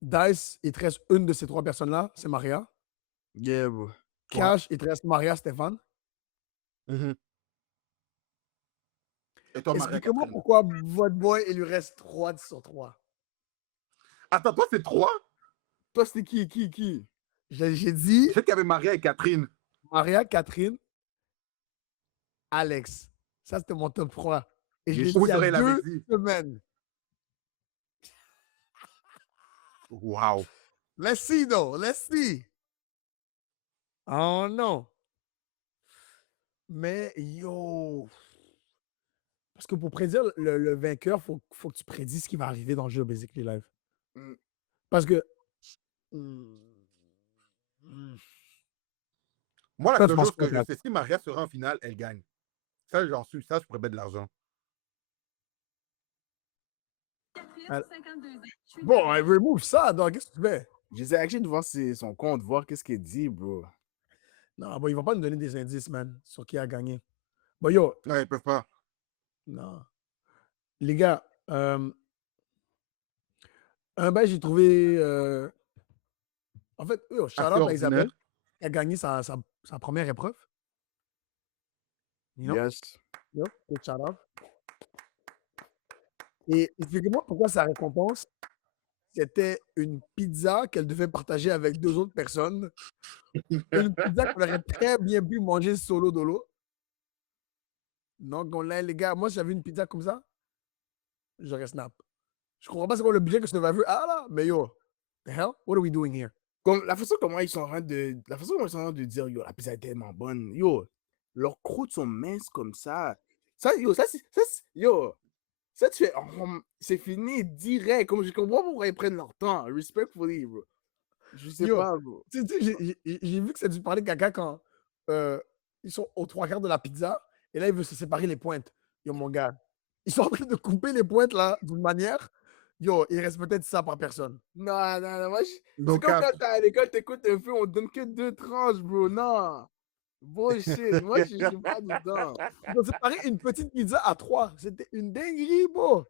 Dice, il te reste une de ces 3 personnes-là, c'est Maria. Yeah, bro. Cash, il te reste Maria, Stéphane. Mhm. Et toi, Maria Expliquez-moi Catherine. pourquoi votre boy, il lui reste 3 sur 3. Attends, toi, c'est 3? Toi, c'était qui? J'ai dit Je sais qu'il y avait Maria et Catherine. Maria, Catherine, Alex. Ça, c'était mon top 3. Et je l'ai dit Oui, il y c'est a vrai, il avait 2 dit. semaines. Wow. Let's see, though. Let's see. Oh non. Mais yo. Parce que pour prédire le vainqueur, faut que tu prédises ce qui va arriver dans le jeu Basically Live. Mm. Parce que. Moi, la Toi, tu seule penses chose quoi, que je Kat? sais, si Maria sera en finale, elle gagne. Ça, j'en suis. Ça, je pourrais mettre de l'argent. Bon, remove ça, donc qu'est-ce que tu fais? J'essaie actually de voir son compte, voir qu'est-ce qu'il dit, bro. Non, bon, il va pas nous donner des indices, man, sur qui a gagné. Bon, yo, Ouais, ils peuvent pas. non. Les gars, j'ai trouvé. En fait, yo, shout Assez out à Isabelle, ordinaire. qui a gagné sa première épreuve. You know? Yes. Yo, good shout out. Et expliquez-moi pourquoi sa récompense, c'était une pizza qu'elle devait partager avec 2 autres personnes. Une pizza qu'elle aurait très bien pu manger solo dolo. Donc, les gars, moi, si j'avais une pizza comme ça, j'aurais snap. Je comprends pas c'est quoi le budget que tu devais vu. Ah là, mais yo, the hell? What are we doing here? Comme la façon comment ils sont en train de dire, yo, la pizza est tellement bonne. Yo, leurs croûtes sont minces comme ça. Ça, yo, yo, ça, tu fais, c'est fini direct. Comme je comprends pourquoi ils prennent leur temps. Respectfully, bro. Je sais Yo, pas, bro. tu sais, j'ai vu que c'est du parler de caca quand ils sont aux 3/4 de la pizza et là, ils veulent se séparer les pointes. Yo, mon gars, ils sont en train de couper les pointes là d'une manière. Yo, il reste peut-être ça par personne. Non, moi, c'est Donc, comme quand t'es à l'école, t'écoutes un film, on te donne que 2 tranches, bro. Non. Bullshit. Moi, je suis pas dedans. Ils ont séparé une petite pizza à 3. C'était une dinguerie, bro.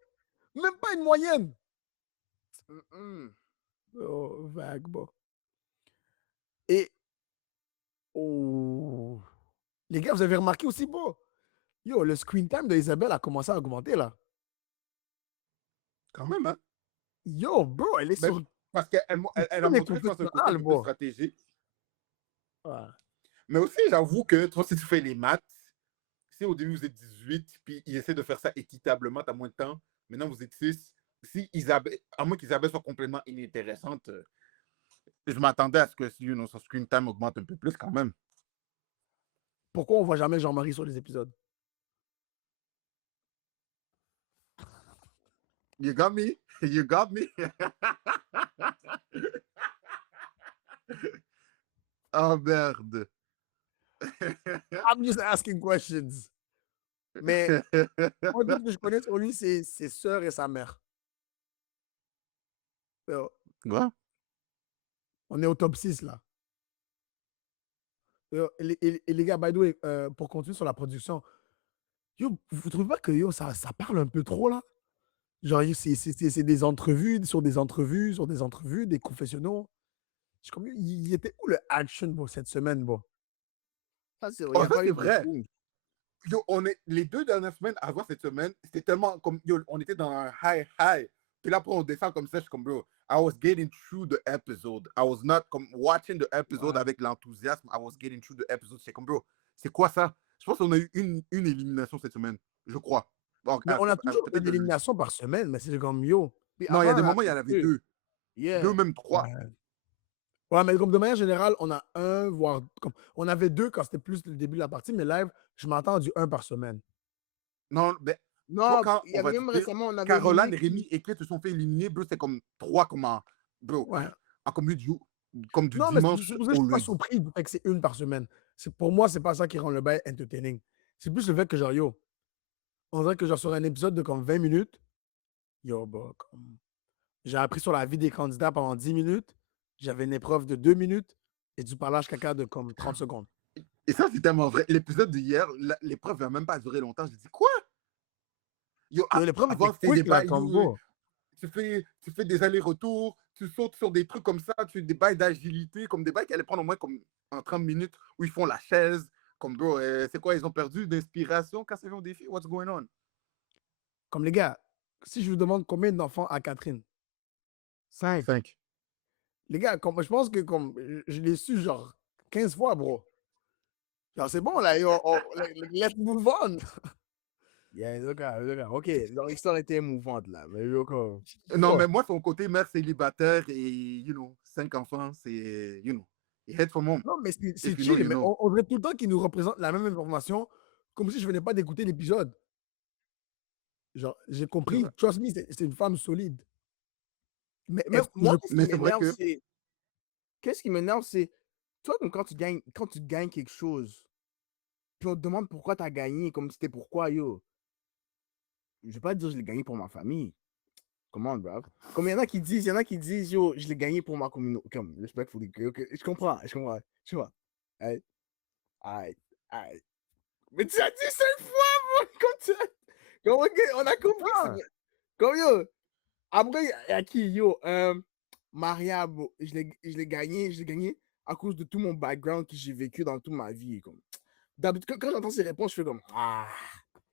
Même pas une moyenne. Oh, vague, bro. Et. Oh. Les gars, vous avez remarqué aussi, bro. Yo, le screen time d'Isabelle a commencé à augmenter là. quand même, hein. Yo, bro, elle est Mais sur parce qu'elle elle a tous les montré, je pense, un côté un confessionnals, peu plus bro. stratégique. Ouais. Mais aussi, j'avoue que, toi, si tu fais les maths, si au début vous êtes 18, puis ils essaient de faire ça équitablement, t'as moins de temps, maintenant vous êtes 6, si Isabelle, à moins qu'Isabelle soit complètement inintéressante, je m'attendais à ce que son screen time augmente un peu plus quand même. Pourquoi on voit jamais Jean-Marie sur les épisodes? You got me? You got me? Oh merde. I'm just asking questions. Mais moi, tout ce que je connais sur lui, c'est ses sœurs et sa mère. Yo, Quoi? on est au top 6 là. Yo, et les gars, by the way, pour continuer sur la production, yo, vous trouvez pas que yo, ça parle un peu trop là? Genre, c'est des entrevues sur des entrevues sur des entrevues, des confessionnaux. Je suis comme, il était où le action pour cette semaine, bon? Ça, c'est vrai. Oh, Il y a ça pas c'est eu vrai. beaucoup. Yo, les 2 dernières semaines avant cette semaine, c'était tellement comme, yo, on était dans un high. Puis là, après, on descend comme ça, je suis comme, bro, I was getting through the episode. I was not comme watching the episode Ouais. avec l'enthousiasme. I was getting through the episode. J'étais comme, bro, c'est quoi ça? Je pense qu'on a eu une élimination cette semaine, je crois. Bon, Mais on a toujours peut-être une élimination par semaine, mais c'est comme yo. Puis Non, il y a avant, des on moments, il y en avait avait 2. 2. Yeah. 2, même 3. Ouais, mais comme de manière générale, on a un, voire. Comme, on avait 2 quand c'était plus le début de la partie, mais live, je m'entends du 1 par semaine. Non, ben, Non, quand il y on va avait même dire, récemment, on avait Caroline, éliminé Rémi et Kate se sont fait éliminer, bro, c'était comme 3 bro, Ouais. comme du Non, mais dimanche je ne suis au pas lundi. surpris du fait que c'est une par semaine. Pour moi, c'est pas ça qui rend le bail entertaining. C'est plus le fait que, genre, yo, on dirait que genre sur un épisode de comme 20 minutes, Yo, bah, j'ai appris sur la vie des candidats pendant 10 minutes. J'avais une épreuve de 2 minutes et du parlage caca de comme 30 secondes. Et ça, c'est tellement vrai. L'épisode d'hier, l'épreuve n'a même pas duré longtemps. J'ai dit, quoi? Yo, Yo, l'épreuve était avant, c'était des quick, là, bails, comme bro. tu fais des allers-retours, tu sautes sur des trucs comme ça, tu fais des bails d'agilité, comme des bails qui allaient prendre au moins comme en 30 minutes, où ils font la chaise. Comme, bro, c'est quoi, ils ont perdu d'inspiration quand c'est au défi? What's going on? Comme les gars, si je vous demande combien d'enfants a Catherine, 5. 5. les gars, je pense que comme je l'ai su genre 15 fois, bro. Genre, c'est bon, là, yo, let's move on. Yeah, OK. Leur histoire était émouvante, là. Mais yo, comme... Non, Yo, mais moi, son côté mère célibataire et, 5 enfants, c'est, head from home. non, mais If c'est you know, chill, you mais know. on dirait tout le temps qu'ils nous représentent la même information, comme si je venais pas d'écouter l'épisode. Genre, j'ai C'est compris, vrai. trust me, c'est une femme solide. Mais Mais est-ce que moi, je... qu'est-ce qui Mais c'est vrai m'énerve, que, c'est... Qu'est-ce qui m'énerve, c'est... Toi, comme quand tu gagnes quelque chose, puis on te demande pourquoi tu as gagné, comme c'était pourquoi, yo. Je vais pas dire je l'ai gagné pour ma famille. Comment, bro? Comme il y en a qui disent, yo, je l'ai gagné pour ma communauté. Comme, respectfully, ok, je comprends, tu vois. Alright, alright, alright. Mais tu as dit 5 fois, bro! Comme, ok, on a compris que Ah, c'est... Comme, yo, après, il y a qui, yo, Maria, bro, je l'ai gagné à cause de tout mon background que j'ai vécu dans toute ma vie. Comme, d'habitude, quand j'entends ces réponses, je fais comme, ah,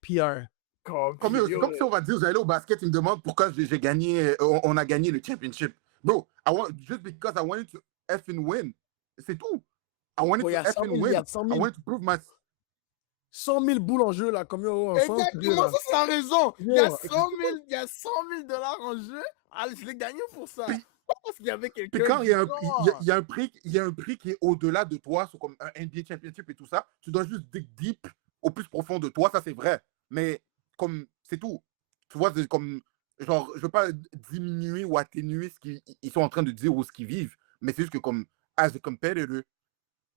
PR. comme, c'est yo. comme si on va dire, vous allez au basket, il me demande pourquoi j'ai gagné, on a gagné le championship. Bro, just because I wanted to effing win. C'est tout. I wanted Bon, il y to a 100 effing 000, il y win. a 100 I 000, wanted to prove my... 100 000 boules en jeu, là, comme yo, soyons sérieux, Exactement, là. ça c'est la raison. Yo, Il y a 100 000 dollars en jeu. Allez, je l'ai gagné pour ça. Puis, Pas parce qu'il y avait puis quelqu'un quand du il y a un prix, il y a un prix qui est au-delà de toi, c'est comme un NBA Championship et tout ça, tu dois juste dig deep au plus profond de toi, ça c'est vrai. Mais comme c'est tout. Tu vois, c'est comme genre, je veux pas diminuer ou atténuer ce qu'ils sont en train de dire ou ce qu'ils vivent, mais c'est juste que comme as a competitor,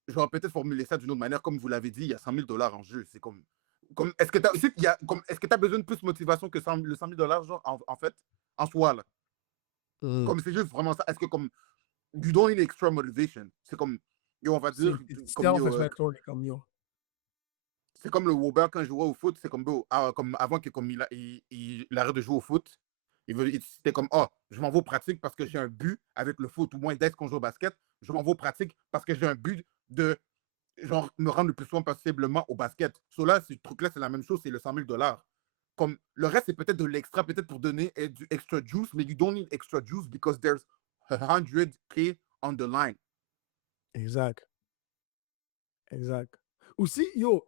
j'aurais peut-être formulé ça d'une autre manière, comme vous l'avez dit, il y a 100 000 dollars en jeu. C'est comme est-ce que tu as besoin de plus de motivation que le 100 000 dollars, genre, en fait, en soi, là? Comme c'est juste vraiment ça. Est-ce que comme you don't need extra motivation. C'est comme, yo, on va dire, c'est comme yo, self-explanatory, comme yo. c'est comme le Wobber quand il jouait au foot, c'est comme, bro, comme avant que comme il arrête de jouer au foot, c'était comme, oh, je m'en vais aux pratiques parce que j'ai un but avec le foot, ou moins dès qu'on joue au basket, je m'en vais aux pratiques parce que j'ai un but de, genre, me rendre le plus soin possiblement au basket. So là, ce truc-là, c'est la même chose, c'est le 100 000 dollars. Comme, le reste, c'est peut-être de l'extra, peut-être pour donner du extra juice, mais you don't need extra juice because there's 100K on the line. Exact. Exact. Aussi, yo,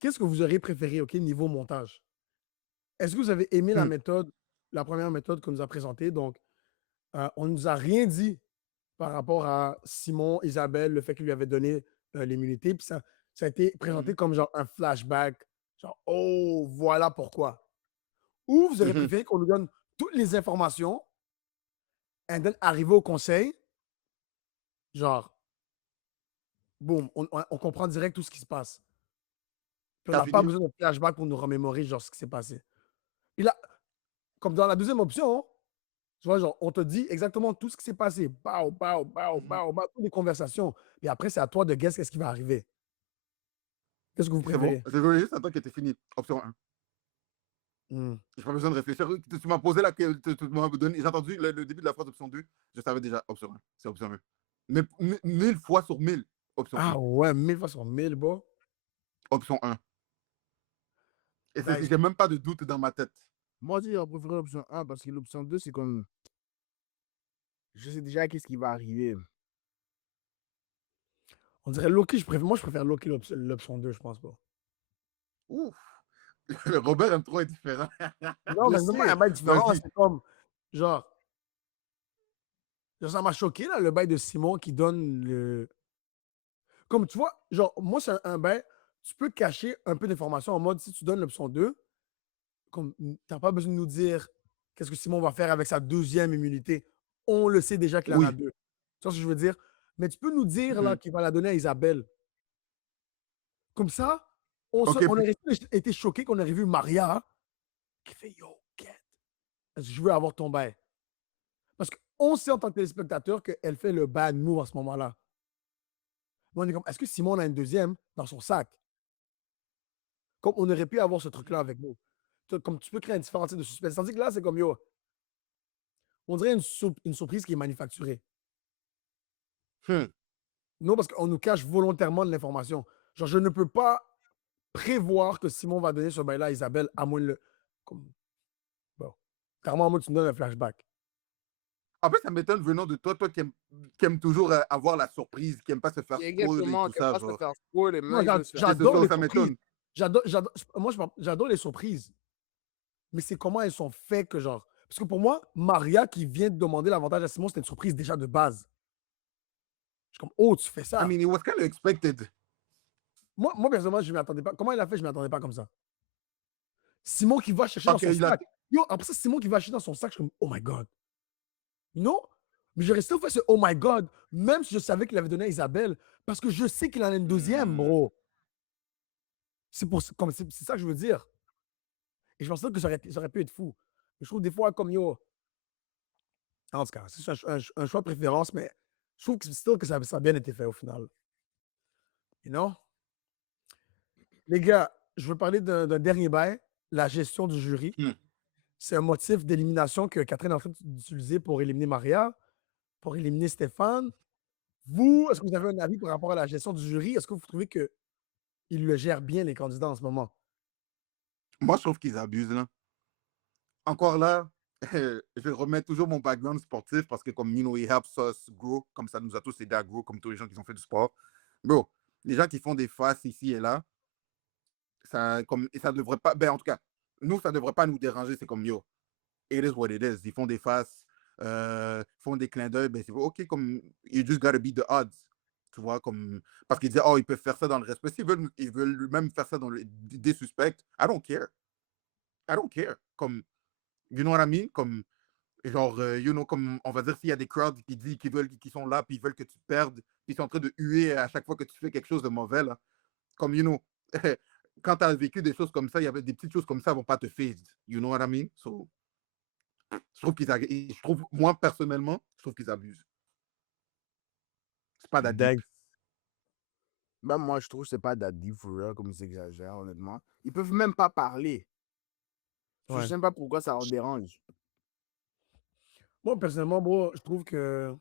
qu'est-ce que vous auriez préféré, OK, niveau montage? Est-ce que vous avez aimé la Hmm. méthode, la première méthode qu'on nous a présentée? Donc, on ne nous a rien dit par rapport à Simon, Isabelle, le fait qu'il lui avait donné l'immunité. Puis ça a été présenté comme genre un flashback. Genre, oh, voilà pourquoi. Ou vous aurez Mhm. préféré qu'on nous donne toutes les informations et then arriver au conseil, genre, boum, on comprend direct tout ce qui se passe. Puis on T'as n'a pas fini? besoin de flashback pour nous remémorer genre ce qui s'est passé. Puis là, comme dans la deuxième option, tu vois, genre, on te dit exactement tout ce qui s'est passé. Bao, bao, bao, Mhm. bao, bao, toutes les conversations. Et après, c'est à toi de guess qu'est-ce qui va arriver. Qu'est-ce que vous C'est bon. préférez? Je voulais juste attendre que tu fini. Option 1. Hmm. J'ai pas besoin de réfléchir. Tu m'as posé la j'ai entendu le début de la phrase option 2. Je savais déjà option 1. C'est option 1. Mais 1000 fois sur 1000. Option 1. Ah ouais, 1000 fois sur 1000, bro. Option 1. Et Ben, j'ai même pas de doute dans ma tête. Moi, je préfère l'option 1 parce que l'option 2, c'est comme, je sais déjà qu'est-ce qui va arriver. on dirait Loki, moi, je préfère Loki l'option 2, je pense pas. Ouf. Le Robert M3 est différent. Non, Je mais c'est pas un sais. bail différent. Vas-y. C'est comme, genre, ça m'a choqué, là, le bail de Simon qui donne le. Comme tu vois, genre, moi, c'est un bail, tu peux cacher un peu d'informations en mode si tu donnes l'option 2, comme tu n'as pas besoin de nous dire qu'est-ce que Simon va faire avec sa deuxième immunité. On le sait déjà qu'il en a Oui. deux. Tu vois ce que je veux dire? Mais tu peux nous dire là Mhm. qu'il va la donner à Isabelle. Comme ça, OK. on aurait été choqué qu'on aurait vu Maria qui fait yo, get. Je veux avoir ton bail. Parce qu'on sait en tant que téléspectateur qu'elle fait le bad move à ce moment-là. On est comme, est-ce que Simon a une deuxième dans son sac? Comme on aurait pu avoir ce truc-là avec nous. Comme tu peux créer un différent type de suspense. Tandis que là, c'est comme yo, on dirait une surprise qui est manufacturée. Hmm. Non, parce qu'on nous cache volontairement de l'information. Genre, je ne peux pas prévoir que Simon va donner ce bail-là à Isabelle, à moins de le. Comme, bon. Carrément, à moins que tu me donnes un flashback. En fait, ça m'étonne venant de toi, qui aime toujours avoir la surprise, qui aime pas se faire spoiler et Exactement, tout qu'elle ça, passe se genre. faire spoiler, Moi, maintenant il veut se faire. C'est j'adore les ça surprises. m'étonne. J'adore les surprises. Mais c'est comment elles sont faites que genre. Parce que pour moi, Maria qui vient de demander l'avantage à Simon, c'était une surprise déjà de base. Je suis comme, oh, tu fais ça. I mean, it was kind of expected. Moi, personnellement, je ne m'y attendais pas. Comment il a fait, je ne m'y attendais pas comme ça. Simon qui va chercher dans Ok, son il a- sac. Yo, après ça, Simon qui va chercher dans son sac, je suis comme, oh my God. Non? Mais j'aurais still fait ce oh my God, même si je savais qu'il avait donné à Isabelle, parce que je sais qu'il en a une deuxième, bro. C'est ça que je veux dire. Et je pense que ça aurait pu être fou. Mais je trouve des fois, comme yo, en tout cas, c'est un choix de préférence, mais je trouve que, still que ça a bien été fait au final. You know? Les gars, je veux parler d'un dernier bail, la gestion du jury. Hmm. C'est un motif d'élimination que Catherine est en train d'utiliser pour éliminer Maria, pour éliminer Stéphane. Vous, est-ce que vous avez un avis par rapport à la gestion du jury? Est-ce que vous trouvez qu'il le gère bien, les candidats, en ce moment? Moi, je trouve qu'ils abusent, là. Encore là, je remets toujours mon background sportif parce que, comme, you know, it helps us grow, comme ça nous a tous aidé à grow, comme tous les gens qui ont fait du sport. Bro, les gens qui font des faces ici et là, ça devrait pas, ben, en tout cas, nous, ça devrait pas nous déranger. C'est comme, yo, it is what it is. Ils font des faces, font des clins d'œil, ben, c'est OK, comme, you just gotta beat the odds. Tu vois, comme, parce qu'ils disent, oh, ils peuvent faire ça dans le respect. S'ils veulent, ils veulent même faire ça dans des suspects, I don't care. I don't care. Comme, you know what I mean? Comme, genre, you know, comme, on va dire, s'il y a des crowds qui sont là, puis ils veulent que tu perdes, puis ils sont en train de huer à chaque fois que tu fais quelque chose de mauvais, là. Comme, you know, quand tu as vécu des choses comme ça, il y avait des petites choses comme ça, vont pas te faire. You know what I mean? So, moi, personnellement, je trouve qu'ils abusent. C'est pas that deep. Ben, moi, je trouve que c'est pas that deep for real, comme ils exagèrent, honnêtement. Ils peuvent même pas parler. Je Ouais. sais pas pourquoi ça leur dérange. Moi, personnellement, bro, je trouve que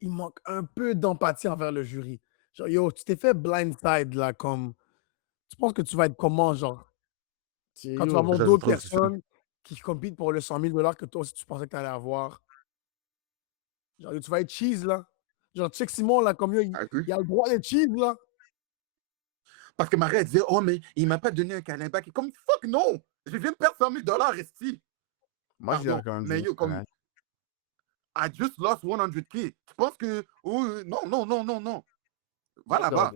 il manque un peu d'empathie envers le jury. Genre, yo, tu t'es fait blindside, là, comme. Tu penses que tu vas être comment, genre, C'est quand tu vas yo. avoir Je d'autres trouve que c'est ça. personnes qui compitent pour le 100 000 $ que toi aussi tu pensais que tu allais avoir. Genre, yo, tu vas être cheese, là. Genre, check Simon, là, comme yo, il a le droit d'être cheese, là. Parce que Marie, elle disait, oh, mais il m'a pas donné un câlin back. Comme, fuck, non! Je viens de perdre 100 000 $, ici. Moi, je dirais Pardon. quand même Mais que yo, comme, I just lost 100K. Tu penses que, oh, non, non, non, non, non. Va là-bas.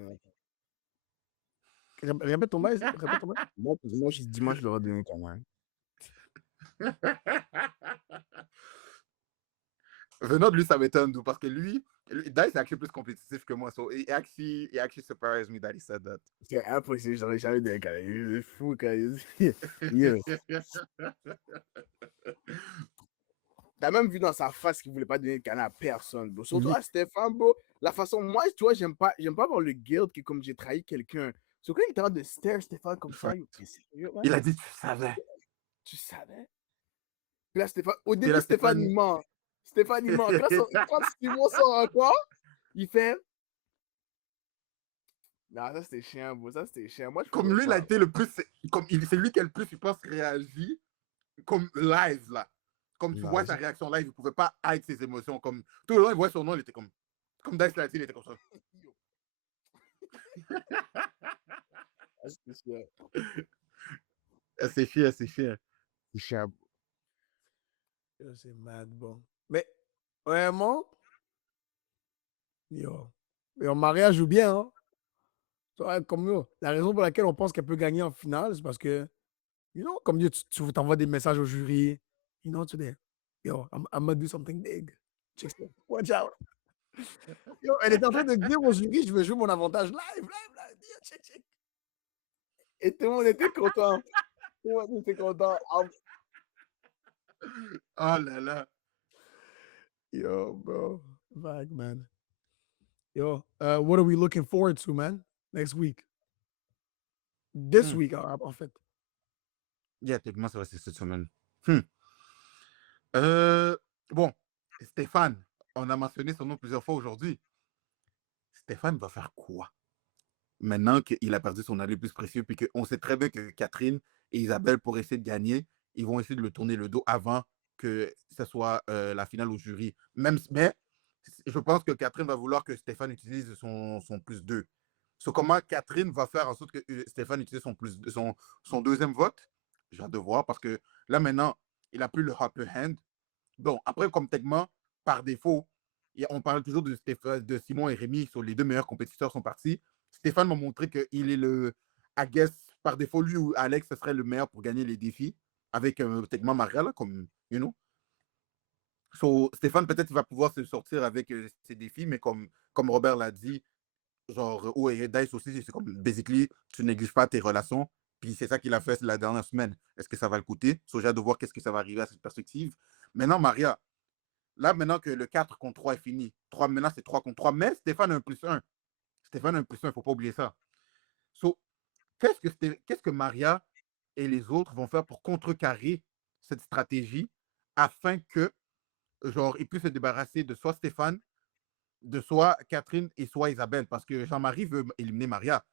Répète ton bail, répète ton bail. Moi, dimanche, je leur ai donné quand même. Venant de lui, ça m'étonne, parce que lui, Dice est actually plus compétitif que moi. So it actually surprised me that he said that. C'est impossible, j'aurais jamais donné quand même. C'est fou quand même. Yo. T'as même vu dans sa face qu'il voulait pas donner de canne à personne, bro. Surtout à Stéphane, bro. La façon, moi, tu vois, j'aime pas avoir le guilt que comme j'ai trahi quelqu'un. Surtout quand il était en train de stare Stéphane comme ça. Il a dit, tu savais. Tu savais? Puis là, Stéphane, au Puis début, là, Stéphane, il ment. Stéphane, il ment. Quand Simon sort encore, il fait. Non, ça c'était chiant, bro. Ça c'était chiant. Moi, je comme lui, il a été le plus. C'est lui qui a le plus, je pense, réagi comme live, là. Comme tu vois sa réaction live, il ne pouvait pas hide ses émotions. Comme tout le long, il voit son nom, il était comme. Comme Dice l'a dit, il était comme ça. C'est chiant. C'est chiant, c'est chiant. C'est chiant. C'est mad, bon. Mais, vraiment, yo, Maria joue bien, hein. Comme yo, la raison pour laquelle on pense qu'elle peut gagner en finale, c'est parce que, you know, comme yo, tu t'envoies des messages au jury, you know, today, yo, I'm gonna do something big. Check ça. Watch out. Yo, elle est en train de dire au jury, je veux jouer mon avantage live. Yo, check. Et tout le monde était content. Moi, j'étais content. Oh là là. Yo, bro. Vague, man. Yo, what are we looking forward to, man? Next week. This Hmm. week, en fait. Yeah, techniquement, ça va, c'est cette semaine. Bon, Stéphane, on a mentionné son nom plusieurs fois aujourd'hui. Stéphane va faire quoi? Maintenant qu'il a perdu son allié le plus précieux, puis qu'on sait très bien que Catherine et Isabelle, pour essayer de gagner, ils vont essayer de le tourner le dos avant que ce soit la finale au jury. Mais je pense que Catherine va vouloir que Stéphane utilise son plus 2. So, comment Catherine va faire en sorte que Stéphane utilise son deuxième vote? J'ai hâte de voir parce que là, maintenant, il n'a plus le upper hand. Bon, après, comme techniquement, par défaut, on parle toujours de Simon et Rémi, sur les deux meilleurs compétiteurs sont partis. Stéphane m'a montré qu'il est I guess, par défaut, lui ou Alex, ce serait le meilleur pour gagner les défis, avec techniquement Maria, là, comme, you know. So, Stéphane, peut-être, il va pouvoir se sortir avec ses défis, mais comme Robert l'a dit, genre, et Dice aussi, c'est comme, basically, tu négliges pas tes relations, puis c'est ça qu'il a fait la dernière semaine. Est-ce que ça va le coûter? So, j'ai hâte de voir qu'est-ce que ça va arriver à cette perspective. Maintenant, Maria, là, maintenant que le 4 contre 3 est fini, maintenant c'est 3 contre 3, mais Stéphane a un plus 1. Stéphane a un plus 1, il ne faut pas oublier ça. So, qu'est-ce que Maria et les autres vont faire pour contrecarrer cette stratégie afin que, genre, ils puissent se débarrasser de soit Stéphane, de soit Catherine et soit Isabelle, parce que Jean-Marie veut éliminer Maria.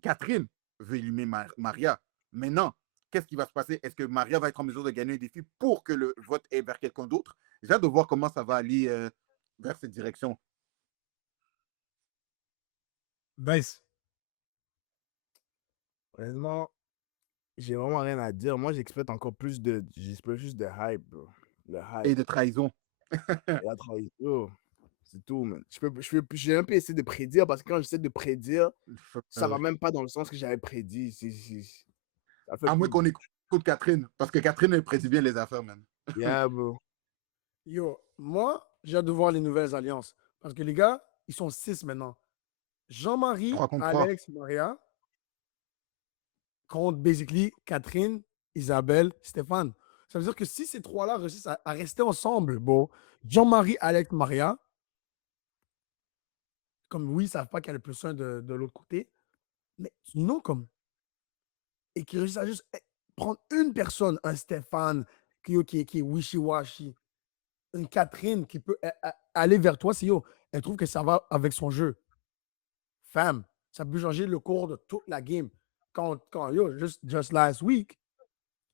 Catherine veut éliminer Maria. Maintenant, qu'est-ce qui va se passer? Est-ce que Maria va être en mesure de gagner un défi pour que le vote aille vers quelqu'un d'autre? J'ai hâte de voir comment ça va aller vers cette direction. Dice. Honnêtement, j'ai vraiment rien à dire. Moi, j'expecte juste de hype, bro. Le Et hype. de trahison. Et la trahison. C'est tout, man. J'ai un peu essayé de prédire parce que quand j'essaie de prédire, ça va même pas dans le sens que j'avais prédit. Ça fait À moins plus. qu'on écoute Catherine, parce que Catherine, elle prédit bien les affaires, man. Yeah, bro. Yo, moi, j'ai hâte de voir les nouvelles alliances. Parce que les gars, ils sont 6 maintenant. Jean-Marie, 3 contre 3. Alex, Maria, contre basically Catherine, Isabelle, Stéphane. Ça veut dire que si ces trois-là réussissent à rester ensemble, bon, Jean-Marie, Alex, Maria, comme oui, ils ne savent pas qu'il y a le plus un de l'autre côté, mais sinon, comme, et qui réussissent à juste prendre une personne, un Stéphane qui est wishy-washy, une Catherine qui peut aller vers toi, si yo, elle trouve que ça va avec son jeu. Femme, ça peut changer le cours de toute la game. Quand yo, just last week,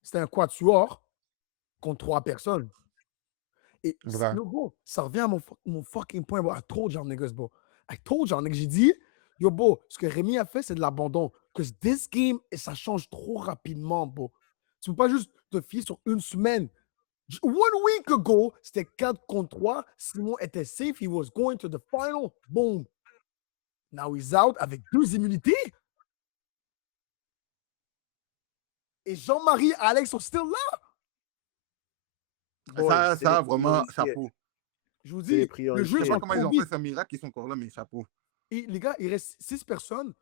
c'était un quatuor contre 3 personnes. Et Vrai. yo, bro, ça revient à mon fucking point, bro. I told y'all niggas, bro. I told y'all niggas. J'ai dit, yo, bro, ce que Rémi a fait, c'est de l'abandon. Parce que this game, ça change trop rapidement, bro. Tu peux pas juste te fier sur une semaine. One week ago, c'était 4 contre 3. Simon était safe. He was going to the final. Boom. Now he's out avec 2 immunités. Et Jean-Marie et Alex sont still là. Boy, c'est les Ça, vraiment, priorités. chapeau. Je vous C'est les dis, le Je jeu sais priorités. pas change comment trop ils ont fait vite. ce miracle, ils sont encore là, mais chapeau. Et les gars, il reste 6 personnes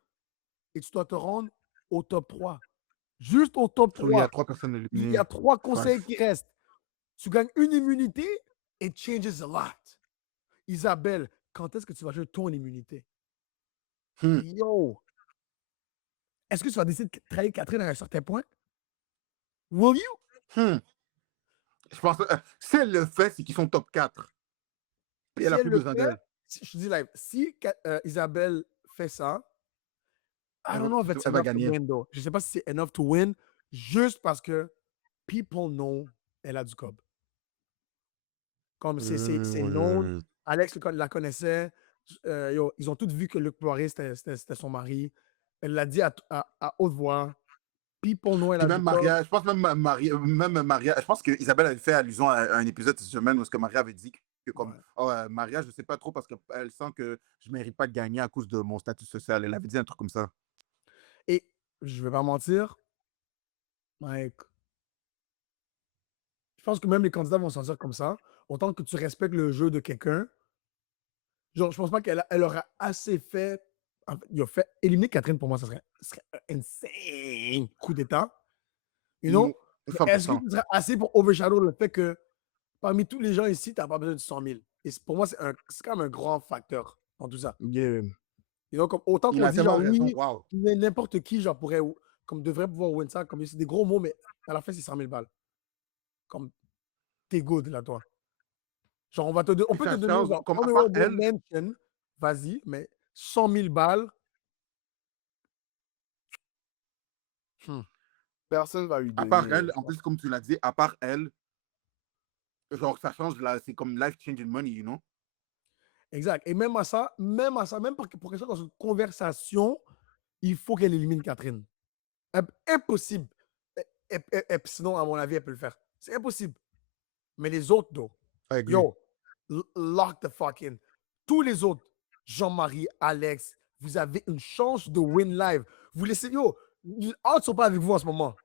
et tu dois te rendre au top 3. Juste au top So, il y a 3. 3 personnes Il y éliminées. a 3 conseils 5. qui restent. Tu gagnes une immunité, it changes a lot. Isabelle, quand est-ce que tu vas jouer ton immunité? Yo! Est-ce que tu vas décider de trahir Catherine à un certain point? Will you? Je pense que si elle le fait, c'est qu'ils sont top 4. Et elle Si n'a elle plus le besoin fait, d'elle. je dis live, si Isabelle fait ça, I don't know if it's Elle va enough to gagner. win, though. Je ne sais pas si c'est enough to win, juste parce que people know elle a du cob. Comme c'est known. Alex la connaissait. Ils ont tous vu que Luc Poirier, c'était son mari. Elle l'a dit à haute voix. People know elle Puis a du même cob. Maria, je pense même Maria, je pense qu'Isabelle avait fait allusion à un épisode cette semaine où ce que Maria avait dit que comme Ouais. oh, Maria, je sais pas trop parce qu'elle sent que je mérite pas de gagner à cause de mon statut social. Elle avait dit un truc comme ça. Et je vais pas mentir, Mike, je pense que même les candidats vont s'en dire comme ça. Autant que tu respectes le jeu de quelqu'un, genre, je pense pas qu'elle aura assez fait. En fait, il a fait éliminer Catherine pour moi, ça serait un insane coup d'État. You know? Mm, Mais est-ce que 100%. ce serait assez pour overshadow le fait que parmi tous les gens ici, tu n'as pas besoin de 100 000? Et pour moi, c'est quand même un grand facteur dans tout ça. Yeah. You know, comme autant Il qu'on a dit, tellement genre, raison. oui, Wow. n'importe qui, genre, comme devrait pouvoir win ça. Comme c'est des gros mots, mais à la fin, c'est 100 000 balles. Comme t'es good là, toi. Genre, on peut Puis te ça donner, change. genre, Comme à part honorable elle, mention, vas-y, mais 100 000 balles. Personne va lui à part donner. elle, en plus, comme tu l'as dit, à part elle, genre, ça change là. C'est comme life-changing money, you know? Exact. Et même à ça, même pour qu'elle soit dans une conversation, il faut qu'elle élimine Catherine. Impossible. Sinon, à mon avis, elle peut le faire. C'est impossible. Mais les autres, though, I agree. yo, lock the fuck in. Tous les autres, Jean-Marie, Alex, vous avez une chance de win live. Vous laissez, yo, les odds ne sont pas avec vous en ce moment.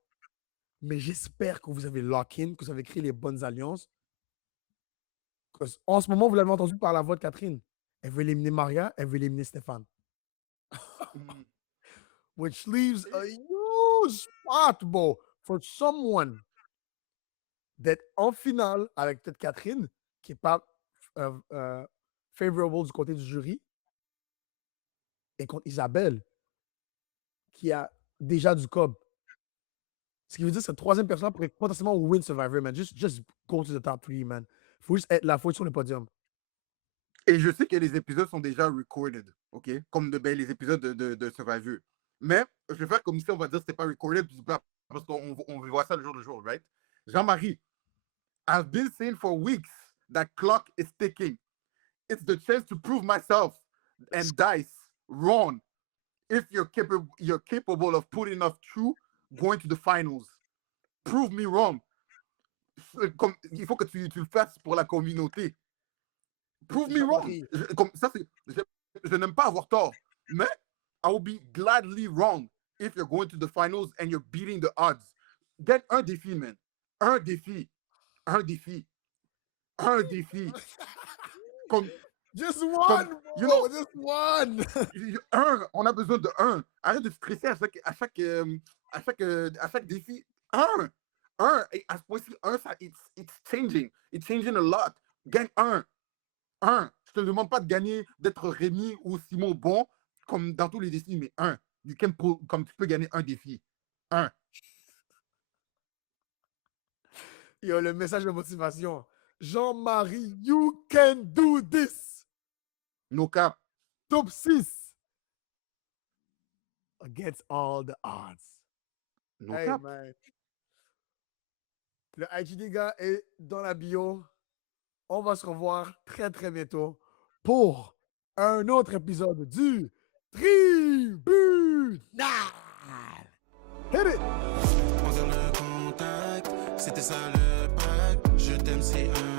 Mais j'espère que vous avez lock in, que vous avez créé les bonnes alliances. En ce moment, vous l'avez entendu par la voix de Catherine. Elle veut éliminer Maria, elle veut éliminer Stéphane. Mm. Which leaves a huge spot, bro, for someone d'être en finale avec peut-être Catherine, qui n'est pas favorable du côté du jury, et contre Isabelle, qui a déjà du cob. Ce qui veut dire que cette troisième personne pourrait potentiellement win Survivor, man. Just go to the top 3, man. Faut juste être là, faut être sur le podium. Et je sais que les épisodes sont déjà recorded, OK? Comme les épisodes de Survivor. Mais je vais faire comme si on va dire que c'était pas recorded, parce qu'on voit ça le jour, right? Jean-Marie, I've been saying for weeks that clock is ticking. It's the chance to prove myself and dice wrong. If you're capable of putting enough through going to the finals. Prove me wrong. Il faut que tu le fasses pour la communauté. Prove me wrong. Je n'aime pas avoir tort, mais I will be gladly wrong if you're going to the finals and you're beating the odds. Get un défi, man. Un défi. Just one, bro. You know, just one. On a besoin de un. Arrête de stresser à chaque défi. Un. Et à ce point-ci, it's changing. It's changing a lot. Gagne un. Je te demande pas de gagner, d'être Rémi ou Simon Bon, comme dans tous les défis, mais un. Comme tu peux gagner un défi. Un. Yo, le message de motivation. Jean-Marie, you can do this. No cap. Top 6. Against all the odds. No Hey, cap. man. Le IG des gars est dans la bio. On va se revoir très, très bientôt pour un autre épisode du Tribunal. Hit it! On le contact, c'était ça le pacte. Je t'aime, c'est un